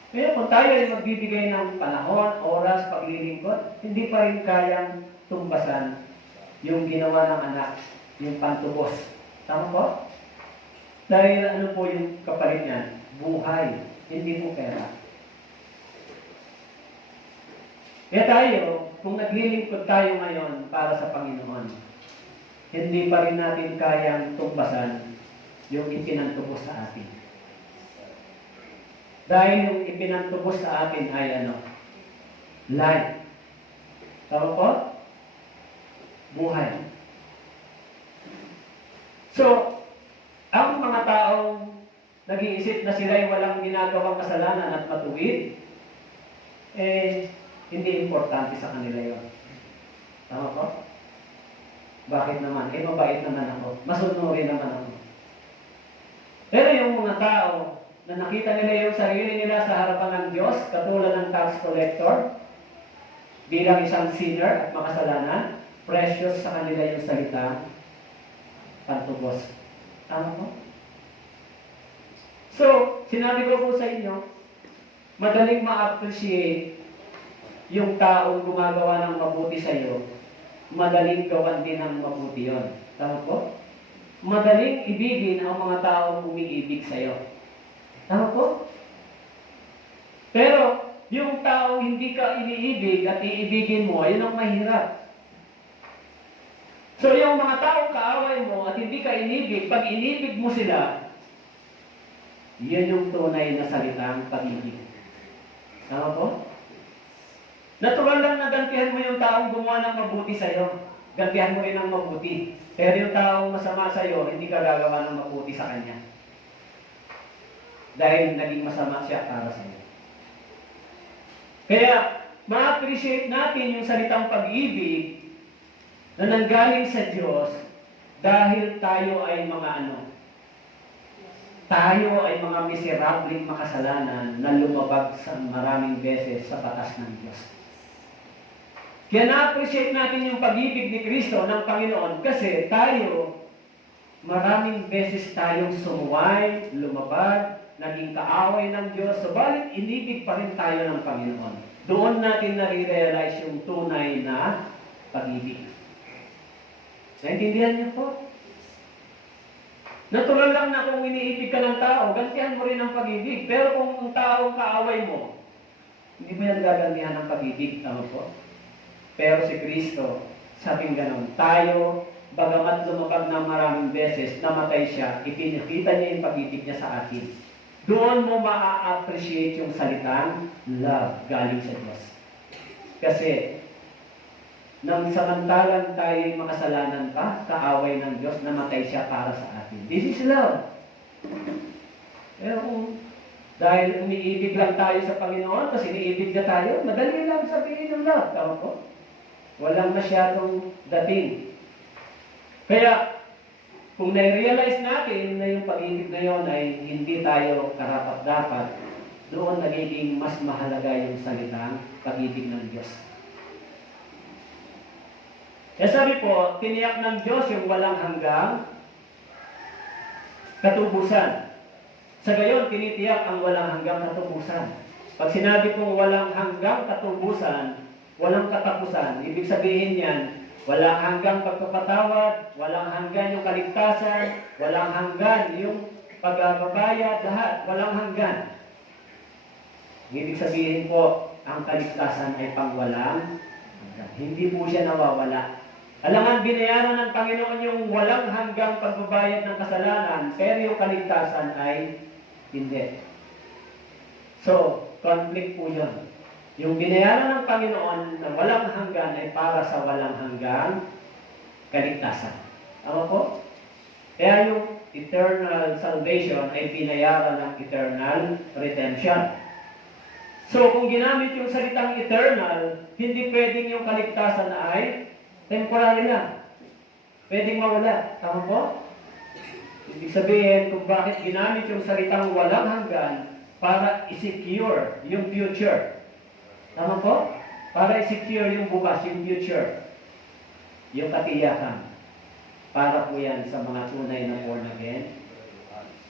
Kaya kung tayo ay magbibigay ng panahon, oras, paglilingkod, hindi pa rin kayang tumbasan yung ginawa ng anak, yung pantubos. Tama po? Dahil ano po yung kapalit niyan? Buhay, hindi po pera. Kaya tayo, kung naglilingkod tayo ngayon para sa Panginoon, hindi pa rin natin kayang tumbasan yung ipinantubos sa atin. Dahil yung ipinantubos sa atin ay life. Tama po? Buhay. So, ang mga taong nag-iisip na sila ay walang ginagawang kasalanan at matuwid, hindi importante sa kanila yun. Tama po? Bakit naman? Mabait naman ako. Masunurin naman ako. Pero yung mga tao na nakita nila yung sarili nila sa harapan ng Diyos, katulad ng tax collector, bilang isang sinner at makasalanan, precious sa kanila yung salita, pantubos. Tama po? So, sinabi ko po sa inyo, madaling ma-appreciate yung taong gumagawa ng mabuti sa iyo, madaling gawan din ng mabuti yon. Tama po? Madaling ibigin ang mga taong umiibig sa iyo. Tama po? Pero, yung taong hindi ka iniibig at iibigin mo, yun ang mahirap. So, yung mga taong kaaway mo at hindi ka inibig, pag inibig mo sila, yan yung tunay na salitang pag-ibig. Tama po? Natural lang na gantihan mo yung taong gumawa ng mabuti sa'yo. Gantihan mo rin ang mabuti. Pero yung taong masama sa'yo, hindi ka gagawa ng mabuti sa kanya. Dahil naging masama siya para sa'yo. Kaya, ma-appreciate natin yung salitang pag-ibig na nanggaling sa Diyos dahil tayo ay mga tayo ay mga miserabling makasalanan na lumabag sa maraming beses sa batas ng Diyos. Kaya na-appreciate natin yung pag-ibig ni Kristo ng Panginoon kasi tayo, maraming beses tayong sumuway, lumabag, naging kaaway ng Diyos, subalit inibig pa rin tayo ng Panginoon. Doon natin nare-realize yung tunay na pag-ibig. Naintindihan niyo po? Natural lang na kung iniibig ka ng tao, gantihan mo rin ang pag-ibig. Pero kung ang taong kaaway mo, hindi mo yan gagantihan ng pag-ibig. Tama po? Pero si Kristo, sabing ganon, tayo, bagamat lumabag ng maraming beses, namatay siya, ipinakita niya yung pag-ibig niya sa atin. Doon mo ma-appreciate yung salitang love galing sa Diyos. Kasi, nang samantalang tayo'y makasalanan pa, kaaway ng Diyos, namatay siya para sa atin. This is love. Pero kung dahil umiibig lang tayo sa Panginoon, tapos iniibig na tayo, madali lang sabihin ng love. Tama po? Walang masyadong dating. Kaya, kung na-realize natin na yung pag-ibig na yun ay hindi tayo karapat-dapat, doon nagiging mas mahalaga yung salitang pag-ibig ng Diyos. Kaya sabi po, tiniyak ng Diyos yung walang hanggang katubusan. Sa gayon, tinitiyak ang walang hanggang katubusan. Pag sinabi kong walang hanggang katubusan, walang katapusan, ibig sabihin yan, walang hanggang pagpapatawad, walang hanggan yung kaligtasan, walang hanggan yung pagbabayad, lahat, walang hanggan. Ibig sabihin po, ang kaligtasan ay pangwalang hanggan. Hindi po siya nawawala. Alangan, binayaran ng Panginoon yung walang hanggang pagbabayad ng kasalanan, pero yung kaligtasan ay hindi. So, conflict po yun. Yung binayaran ng Panginoon na walang hanggan ay para sa walang hanggang kaligtasan. Tama po? Kaya yung eternal salvation ay binayaran ng eternal redemption. So, kung ginamit yung salitang eternal, hindi pwedeng yung kaligtasan ay temporary lang. Pwedeng mawala. Tama po? Ibig sabihin kung bakit ginamit yung salitang walang hanggan para i-secure yung future. Tama po? Para i-secure yung bukas, yung future. Yung katiyakan. Para po yan sa mga tunay na born again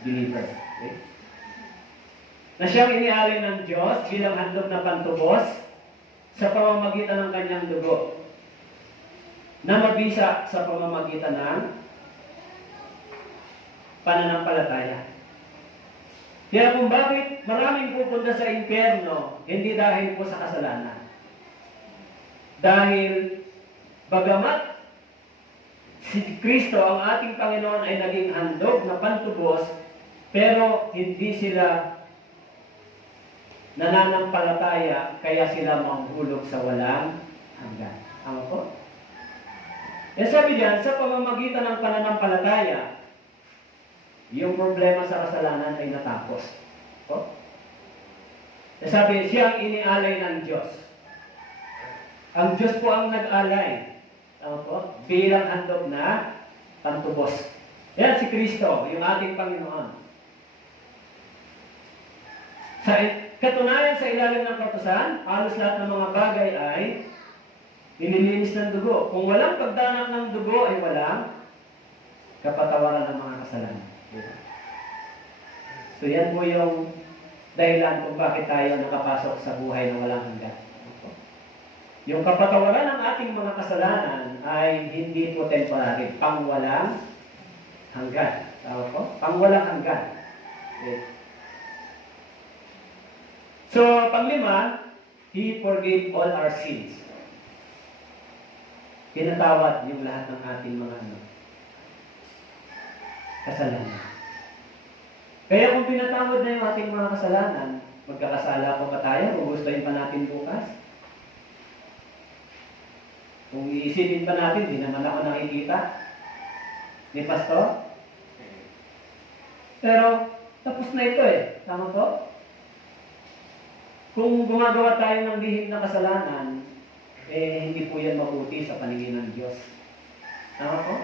believer. Okay? Na siyang inialay ng Diyos bilang handog na pantubos sa pamamagitan ng kanyang dugo, na mabisa sa pamamagitan ng pananampalataya. Kaya kung bakit maraming pupunta sa impyerno, hindi dahil po sa kasalanan. Dahil bagamat si Kristo, ang ating Panginoon, ay naging handog na pantubos, pero hindi sila nananampalataya, kaya sila mahulog sa walang hanggan. Tama po? Eh sabi diyan, sa pamamagitan ng pananampalataya, yung problema sa kasalanan ay natapos. O? Eh sabi, siya ang inialay ng Diyos. Ang Diyos po ang nag-alay. Tama po? Bilang handog na pantubos. Yan si Kristo, yung ating Panginoon. Sa katunayan sa ilalim ng kautusan, halos lahat ng mga bagay ay nililinis ng dugo. Kung walang pagdanap ng dugo ay walang kapatawaran ng mga kasalanan. So yan po yung dahilan kung bakit tayo nakapasok sa buhay na walang hanggan. Yung kapatawaran ng ating mga kasalanan ay hindi po temporary, pangwalang hanggan. Tama po? Pangwalang hanggan. Okay. So, panglima, He forgave all our sins. Pinatawad yung lahat ng ating mga kasalanan. Kaya kung pinatawad na yung ating mga kasalanan, magkakasala pa ba tayo? Gugustuhin pa natin bukas? Kung iisipin pa natin, di naman ako nakikita ni Pastor. Pero, tapos na ito eh. Tama po? Kung gumagawa tayo ng lihim na kasalanan, eh, hindi po yan mabuti sa paningin ng Diyos. Tama po?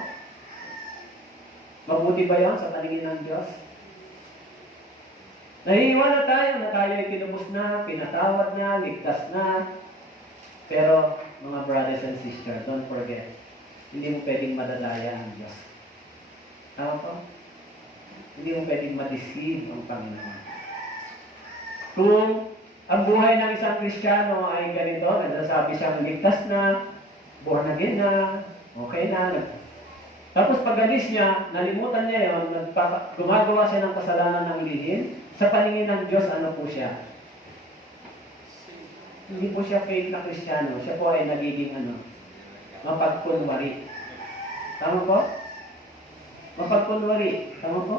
Mabuti ba yan sa paningin ng Diyos? Nahihiwala tayo na tayo ay tinubos na, pinatawad niya, ligtas na. Pero, mga brothers and sisters, don't forget, hindi mo pwedeng madadaya ang Diyos. Tama po? Hindi mo pwedeng ma-deceive ang Panginoon. Kung ang buhay ng isang Kristiyano ay ganito, nagsasabi siyang ligtas na, born again na, okay na. Tapos pag alis niya, nalimutan niya yun, gumagawa siya ng kasalanan ng lihim, sa paningin ng Diyos, ano po siya? Hindi po siya fake na Kristiyano. Siya po ay nagiging mapagkunwari. Tama po? Mapagkunwari. Tama po?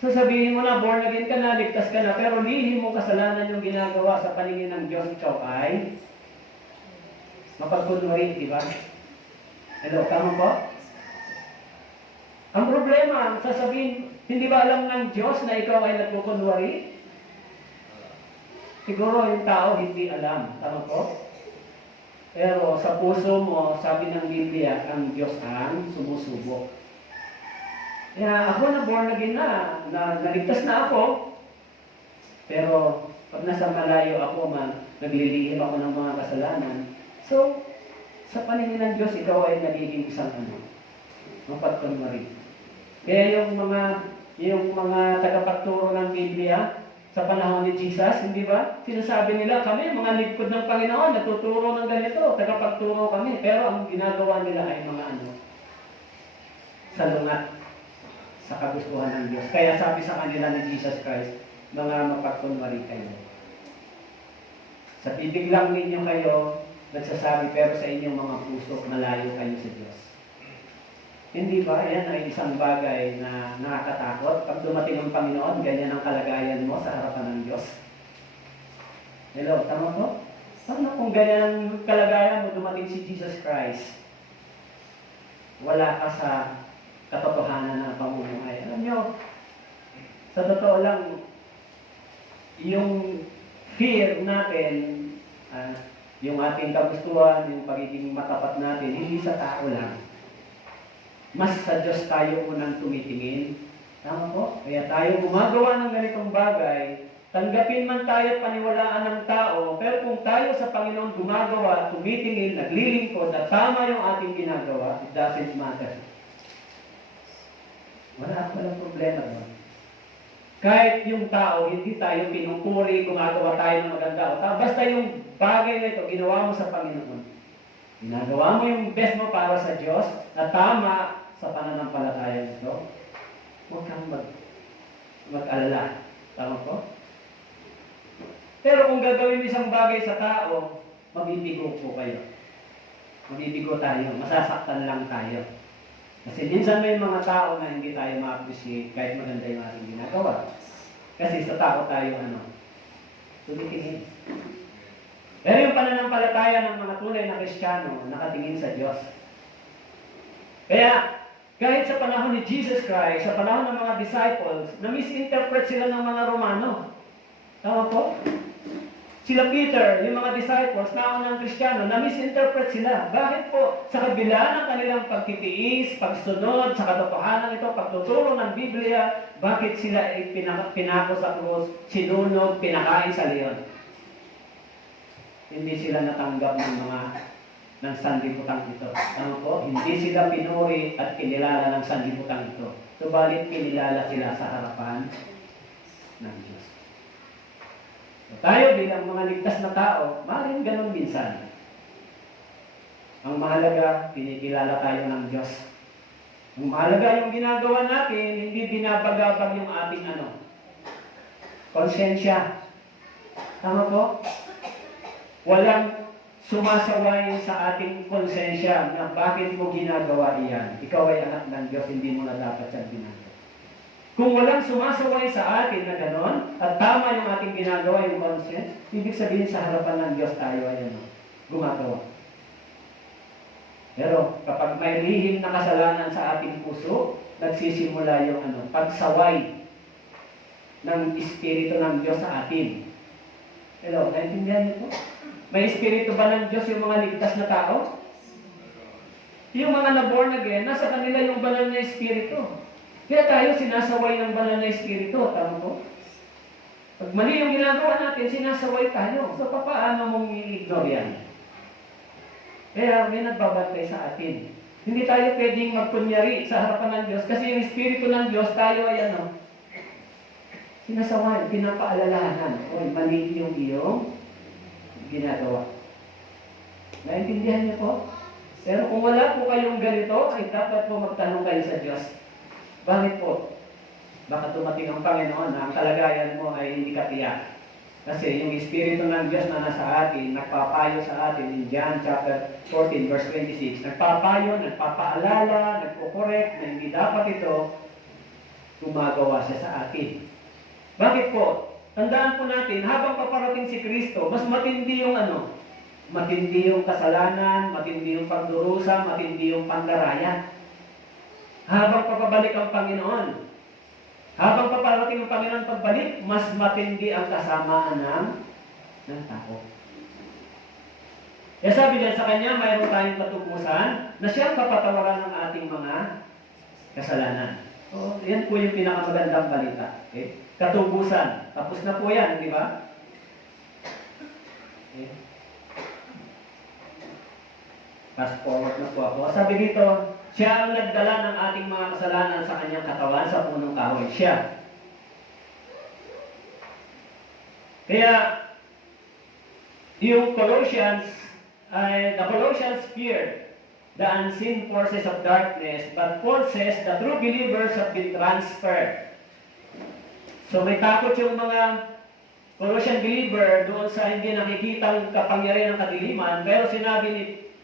So sabihin mo na, born again ka na, ligtas ka na, pero lihim mo kasalanan yung ginagawa sa paningin ng Diyos, ikaw ay mapagkunwari, di ba? Hello, tama po? Ang problema, sasabihin, hindi ba alam ng Diyos na ikaw ay nagkukunwari? Siguro yung tao hindi alam. Tama po? Pero sa puso mo, sabi ng Biblia, ang Diyos ang sumusubok. Kaya ako na born again na naligtas na ako. Pero pag nasa malayo ako, naglilihim ako ng mga kasalanan. So, sa paningin ng Diyos, ikaw ay nagiging isang mapagkunwari. Kaya yung mga tagapagturo ng Biblia, sa panahon ni Jesus, hindi ba? Sinasabi nila, kami, mga lingkod ng Panginoon, natuturo ng ganito, tagapagturo kami. Pero ang ginagawa nila ay mga salungat sa kagustuhan ng Diyos. Kaya sabi sa kanila ni Jesus Christ, mga mapagkunwari kayo. Sa bibig lang ninyo kayo nagsasabi, pero sa inyong mga puso, malayo kayo sa Diyos. Hindi ba? Yan ay isang bagay na nakakatakot. Pag dumating ang Panginoon, ganyan ang kalagayan mo sa harapan ng Diyos. Hello, tama po? Paano kung ganyan ang kalagayan mo, dumating si Jesus Christ? Wala ka sa katotohanan ng pamumuhay. Alam nyo, sa totoo lang, yung fear natin, yung ating kagustuhan, yung pagiging matapat natin, hindi sa tao lang. Mas sa Diyos tayo unang tumitingin. Tama po? Kaya tayo gumagawa ng ganitong bagay, tanggapin man tayo paniwalaan ng tao, pero kung tayo sa Panginoon gumagawa, tumitingin, naglilingkod, at tama yung ating ginagawa, it doesn't matter. Walang problema doon. Kahit yung tao, hindi tayo pinupuri, gumagawa tayo ng maganda. Basta yung bagay na ito, ginawa mo sa Panginoon. Ginagawa mo yung best mo para sa Diyos, na tama sa pananampalataya nito. Huwag kang mag-alala. Tama po? Pero kung gagawin mo isang bagay sa tao, mabibigo po kayo. Mabibigo tayo. Masasaktan lang tayo. Kasi minsan may mga tao na hindi tayo ma-appreciate kahit maganda yung ating ginagawa. Kasi sa tao tayo tumitingin. Pero yung pananampalataya ng mga tunay na Kristiyano, nakatingin sa Diyos. Kaya, kahit sa panahon ni Jesus Christ, sa panahon ng mga disciples, na-misinterpret sila ng mga Romano. Tama po? Sila Peter, yung mga disciples, naunang Kristiyano, na-misinterpret sila. Bakit po? Sa kabila ng kanilang pagtitiis, pagsunod sa katotohanan ito, pagtuturo ng Biblia, bakit sila ay pinako sa krus, sinunog, pinakain sa leon? Hindi sila natanggap ng sanlibutan ito. Ano po? Hindi sila pinuri at kinilala ng sanlibutan ito. Subalit kinilala sila sa harapan ng Diyos. So, tayo bilang mga ligtas na tao, maaaring ganun minsan. Ang mahalaga, pinikilala tayo ng Diyos. Ang mahalaga yung ginagawa natin, hindi binabagabag yung ating konsensya. Tama po? Walang sumasaway sa ating konsensya na bakit mo ginagawa iyan. Ikaw ay anak ng Diyos, hindi mo na dapat siyang ginagawa. Kung walang sumasaway sa atin na gano'n, at tama yung ating ginagawa, yung conscience, ibig sabihin sa harapan ng Diyos tayo ay gumagawa. Pero kapag may lihim na kasalanan sa ating puso, nagsisimula yung pagsaway ng Espiritu ng Diyos sa atin. Hello, naintindihan niyo po? May Espiritu ba ng Diyos yung mga ligtas na tao? Yung mga na-born again, nasa kanila yung banal na Espiritu. Kaya tayo sinasaway ng banal na Espiritu, tama po? Pag mali yung ginagawa natin, sinasaway tayo. So, paano mong i-ignore yan? Kaya may nagbabantay sa atin. Hindi tayo pwedeng magkunyari sa harapan ng Diyos kasi yung Espiritu ng Diyos, tayo ay sinasaway, pinapaalalahanan. O, mali yung iyong ginagawa. Naintindihan niyo po? Pero kung wala po kayong ganito, ay dapat po magtanong kayo sa Diyos. Bakit po? Baka dumating ang Panginoon na ang kalagayan mo ay hindi ka tiyak. Kasi yung Espiritu ng Diyos na nasa atin, nagpapayo sa atin in John chapter 14 verse 26, nagpapayo, nagpapaalala, nagpo-correct na hindi dapat ito, gumagawa siya sa atin. Bakit po? Tandaan po natin, habang paparating si Kristo, mas matindi yung matindi yung kasalanan, matindi yung pagdurusa, matindi yung pandaraya. Habang papabalik ang Panginoon, habang paparating ang Panginoon pagbalik, mas matindi ang kasamaan ng tao. Kaya sabi niya sa kanya, mayroon tayong katubusan na siyang papatawaran ng ating mga kasalanan. So, yan po yung pinakamagandang balita. Okay? Katubusan. Tapos na po yan, di ba? Okay. Fast forward na po ako. Sabi dito, siya ang nagdala ng ating mga kasalanan sa kanyang katawan sa punong kahoy. Siya. Kaya, yung the Colossians feared the unseen forces of darkness, but Paul says the true believers have been transferred. So may takot yung mga Colossian believer doon sa hindi nakikitang kapangyarihan ng kadiliman, pero sinabi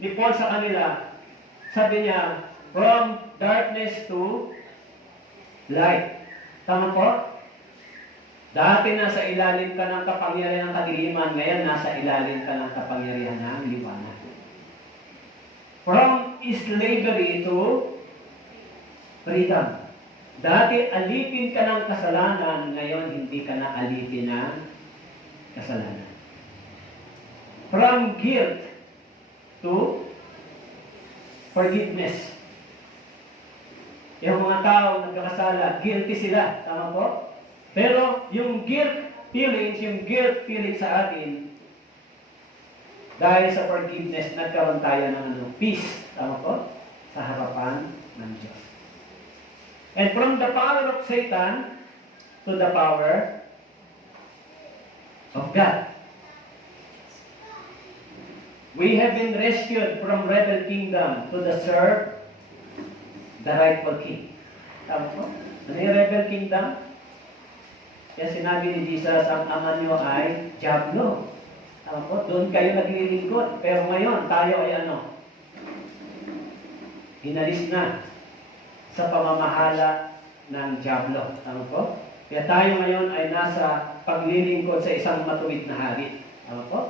ni Paul sa kanila, sabi niya, from darkness to light. Tama po? Dati nasa ilalim ka ng kapangyarihan ng kadiliman, ngayon nasa ilalim ka ng kapangyarihan ng liwanag. From slavery to freedom. Dati alipin ka ng kasalanan, ngayon hindi ka na alipin ng kasalanan. From guilt to forgiveness. Yung mga tao nagkakasala, guilty sila. Tama po? Pero yung guilt feelings sa atin, dahil sa forgiveness, nagkaroon tayo ng peace. Tama po? Sa harapan ng Diyos. And from the power of Satan to the power of God. We have been rescued from rebel kingdom to the serve the rightful king. Tama po? Ano yung rebel kingdom? Kaya sinabi ni Jesus, ang ama nyo ay Diablo. Tama po? Doon kayo naglilingkod. Pero ngayon, tayo ay hinalis na sa pamamahala ng Diablo. Tama po? Kaya tayo ngayon ay nasa paglilingkod sa isang matuwid na hari. Tama po?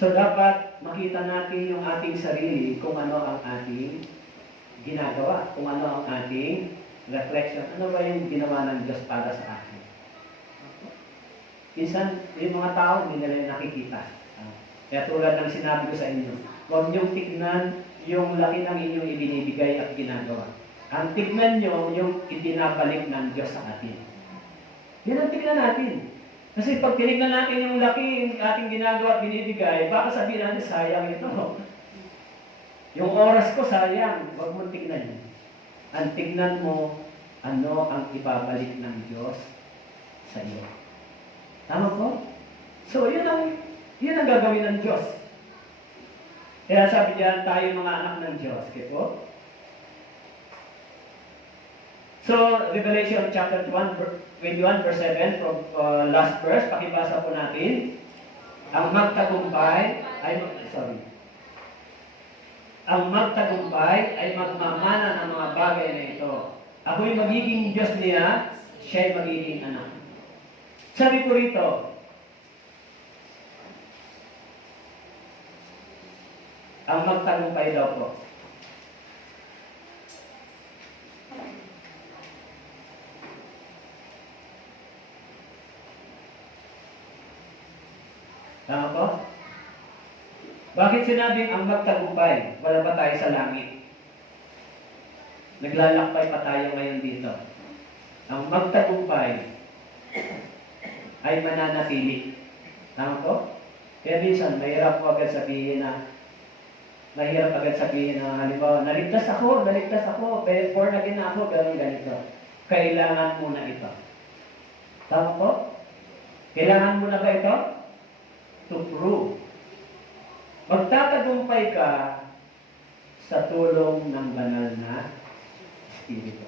So dapat makita natin yung ating sarili kung ano ang ating ginagawa, kung ano ang ating reflection. Ano ba yung ginawa ng Diyos para sa akin? Minsan, yung mga tao, hindi nila yung nakikita. Kaya tulad ng sinabi ko sa inyo, huwag niyong tignan yung laki ng inyong ibinibigay at ginagawa. Ang tignan niyo yung itinabalik ng Diyos sa atin. Yan ang tignan natin. Kasi pag tinignan natin yung laki ating ginagawa at binibigay, baka sabihin natin, sayang ito. Yung oras ko sayang, huwag mong tignan yun. Ang tignan mo, ano ang ibabalik ng Diyos sa iyo. Tama po? So, yun ang gagawin ng Diyos. Kaya sabi diyan, tayo mga anak ng Diyos. Okay po? So, Revelation chapter 21 verse 7 from last verse, pakibasa po natin. Ang magtagumpay ay magmamana ng mga bagay na ito. Ako'y magiging Diyos niya, siya'y magiging anak. Sabi ko rito, ang magtagumpay daw po. Tama po? Bakit sinabing ang magtagumpay? Wala ba tayo sa langit? Naglalakbay pa tayo ngayon dito. Ang magtagumpay ay mananatili. Tama po? Kaya minsan, mahirap po agad sabihin na halimbawa, naligtas ako, born again na ako, ganito. Kailangan mo na ito. Tama po? Kailangan mo na ba ito? To prove. Magtatagumpay ka sa tulong ng banal na Espiritu.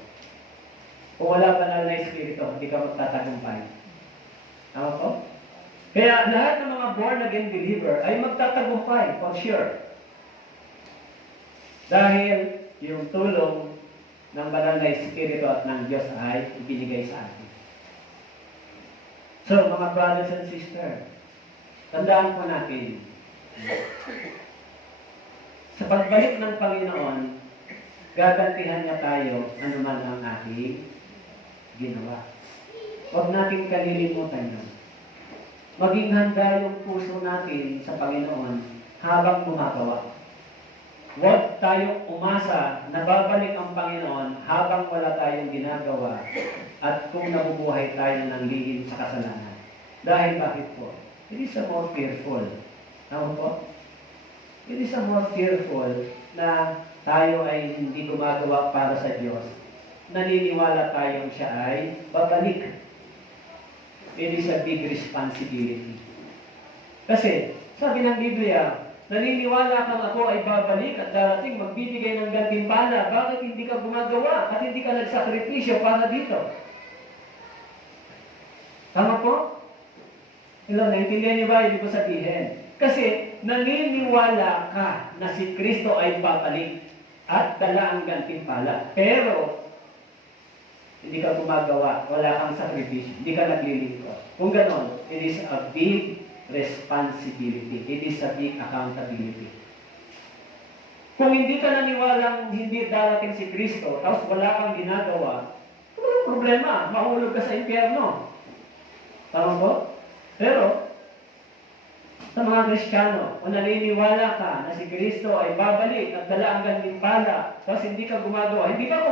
Kung wala banal na Espiritu, hindi ka magtatagumpay. Tama po? Kaya lahat ng mga born again believer ay magtatagumpay, for sure. Dahil yung tulong ng banal na Espiritu at ng Diyos ay ibinigay sa atin. So, mga brothers and sisters, tandaan po natin, sa pagbalik ng Panginoon, gagantihan niya tayo anuman ang ating ginawa. Huwag natin kalilimutan yun. Maging handa yung puso natin sa Panginoon habang gumagawa. Huwag tayong umasa na babalik ang Panginoon habang wala tayong ginagawa at kung nabubuhay tayo ng lihim sa kasalanan. Dahil bakit po? It is a more fearful. Tama po? It is a more fearful na tayo ay hindi gumagawa para sa Diyos. Naniniwala tayong siya ay babalik. It is a big responsibility. Kasi, sabi ng Biblia, naniniwala kang ako ay babalik at darating magbibigay ng gantimpala. Bakit hindi ka gumagawa at hindi ka nagsakripisyo para dito? Tama po? Hello, naintindihan niyo ba? Ibig ko sabihin. Kasi naniniwala ka na si Kristo ay babalik at dala ang gantimpala. Pero, hindi ka gumagawa, wala kang sakripisyo, hindi ka naglilingkod. Kung ganon, it is a big responsibility. It is a big accountability. Kung hindi ka naniwalang hindi darating si Kristo, tapos wala kang ginagawa, walang problema, mahulog ka sa impyerno. Tama po? Pero, sa mga Kristiyano, kung naniniwala ka na si Kristo ay babalik at dala ang gantimpala, tapos hindi ka gumagawa, hindi ba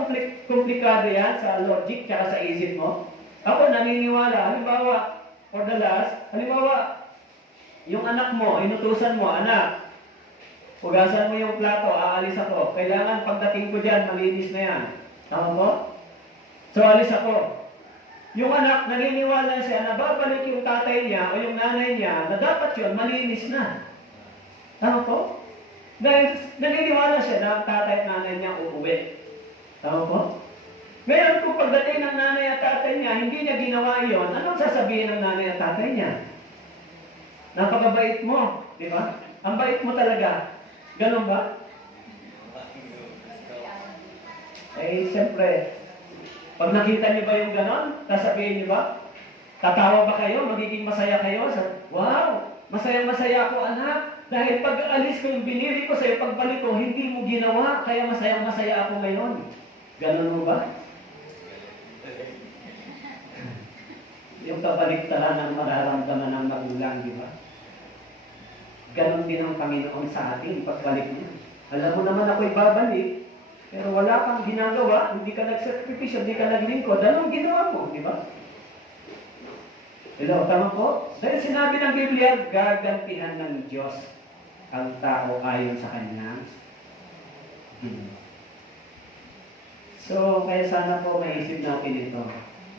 komplikado yan sa logic tsaka sa isip mo? Ako naniniwala, halimbawa, for the last, halimbawa, yung anak mo, inutusan mo, anak, hugasan mo yung plato, aalis ako. Kailangan pagdating ko dyan, malinis na yan. Tama mo? So, alis ako. Yung anak, naniniwala siya na babalik yung tatay niya o yung nanay niya na dapat yun, malinis na. Tama po? Dahil naniniwala siya na ang tatay at nanay niya uuwi. Tama po? Ngayon, kung pagdating ng nanay at tatay niya, hindi niya ginawa yun, anong sasabihin ng nanay at tatay niya? Napakabait mo, di ba? Ang bait mo talaga. Ganun ba? Eh, siyempre, pag nakita niyo ba yung ganon, sasabihin niyo ba? Tatawa ba kayo? Magiging masaya kayo? Wow! Masaya-masaya ako, anak. Dahil pag alis ko yung binili ko sa'yo, pagbalik ko, hindi mo ginawa, kaya masaya-masaya ako ngayon. Ganon mo ba? Yung yung kabaliktaran ang mararamdaman ng magulang, di ba? Ganon din ang Panginoon sa atin, pagbalik niya. Alam mo naman ako'y babalik, pero wala kang ginagawa, hindi ka nagsakripisyo, hindi ka naglingkod, anong ginawa mo, di ba? Hello, tama po? Dahil sinabi ng Biblia, gagantihan ng Diyos ang tao ayon sa kanyang ginawa. So, kaya sana po maisip natin ito.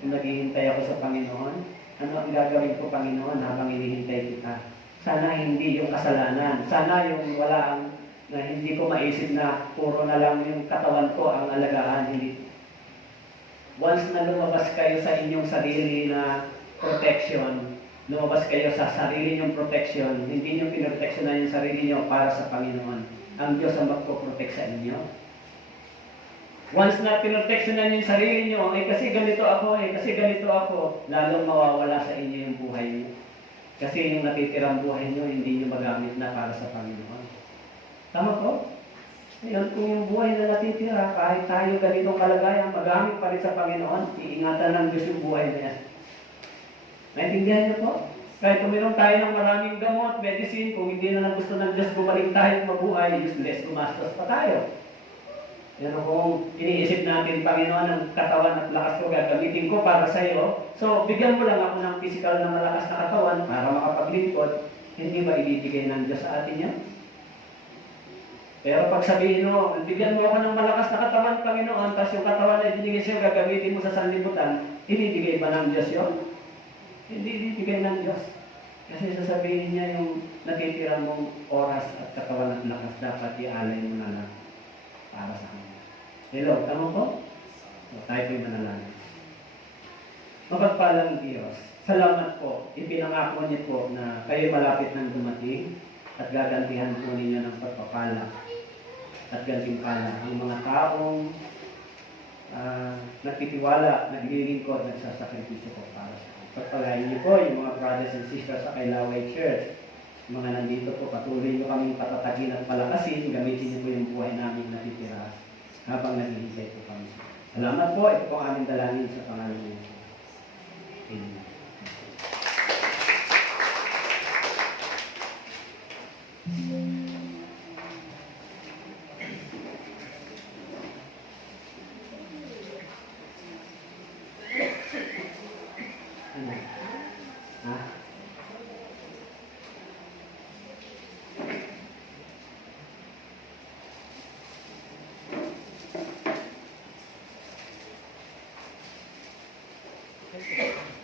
Kung naghihintay ako sa Panginoon, ano ang gagawin ko, Panginoon, habang hinihintay kita? Sana hindi yung kasalanan. Sana yung wala ang, na hindi ko maisip na puro na lang yung katawan ko ang alagaan. Hindi. Once na lumabas kayo sa inyong sarili na protection, lumabas kayo sa sarili nyong protection, hindi nyo pinoproteksyonan yung sarili nyo para sa Panginoon. Ang Diyos ang magpoprotect sa inyo. Once na pinoproteksyonan yung sarili nyo, kasi ganito ako, kasi ganito ako, lalong mawawala sa inyo yung buhay nyo. Kasi yung natitirang buhay nyo, hindi nyo magamit na para sa Panginoon. Tama po? Ngayon, kung yung buhay na natitira, kahit tayo ganitong kalagayan, magamit pa rin sa Panginoon, iingatan ng Diyos yung buhay na yan. Naintindihan niyo po? Kahit uminom tayo ng maraming gamot, medicine, kung hindi na gusto ng Diyos bumalik tayo mabuhay, useless, gumastos pa tayo. Pero kung iniisip natin, Panginoon, ang katawan at lakas ko gagamitin ko para sa iyo, so bigyan mo lang ako ng physical na malakas na katawan para makapaglingkod, hindi ba ibibigay ng Diyos sa atin yan? Pero pag sabihin mo, bigyan mo ako ng malakas na katawan, Panginoon, tapos yung katawan na ibinigay sa'yo, gagamitin mo sa sanlibutan, ibibigay ba ng Diyos yun? Hindi ibibigay ng Diyos. Kasi sasabihin niya yung natitira mong oras at katawan at lakas, dapat ialay mo na lang para sa Kanya. Hello, tama po? So, tayo po'y manalangin. Mapagpalang Diyos, salamat po. Ipinangako niyo po na kayo malapit ng dumating at gagantihan po ninyo ng pagpapala at gantimpala ang mga taong nagtitiwala, naglilingkod, nagsasakripisyo po para sa akin. Pagpalain niyo po yung mga brothers and sisters sa Kailaway Church. Mga nandito po, patuloy niyo kaming patatagin at palakasin, gamitin niyo po yung buhay namin natitira habang naghihintay po kami. Salamat po, ito po ang aming dalangin sa pangalan niyo. Amen. Ano? Ha? Thank you.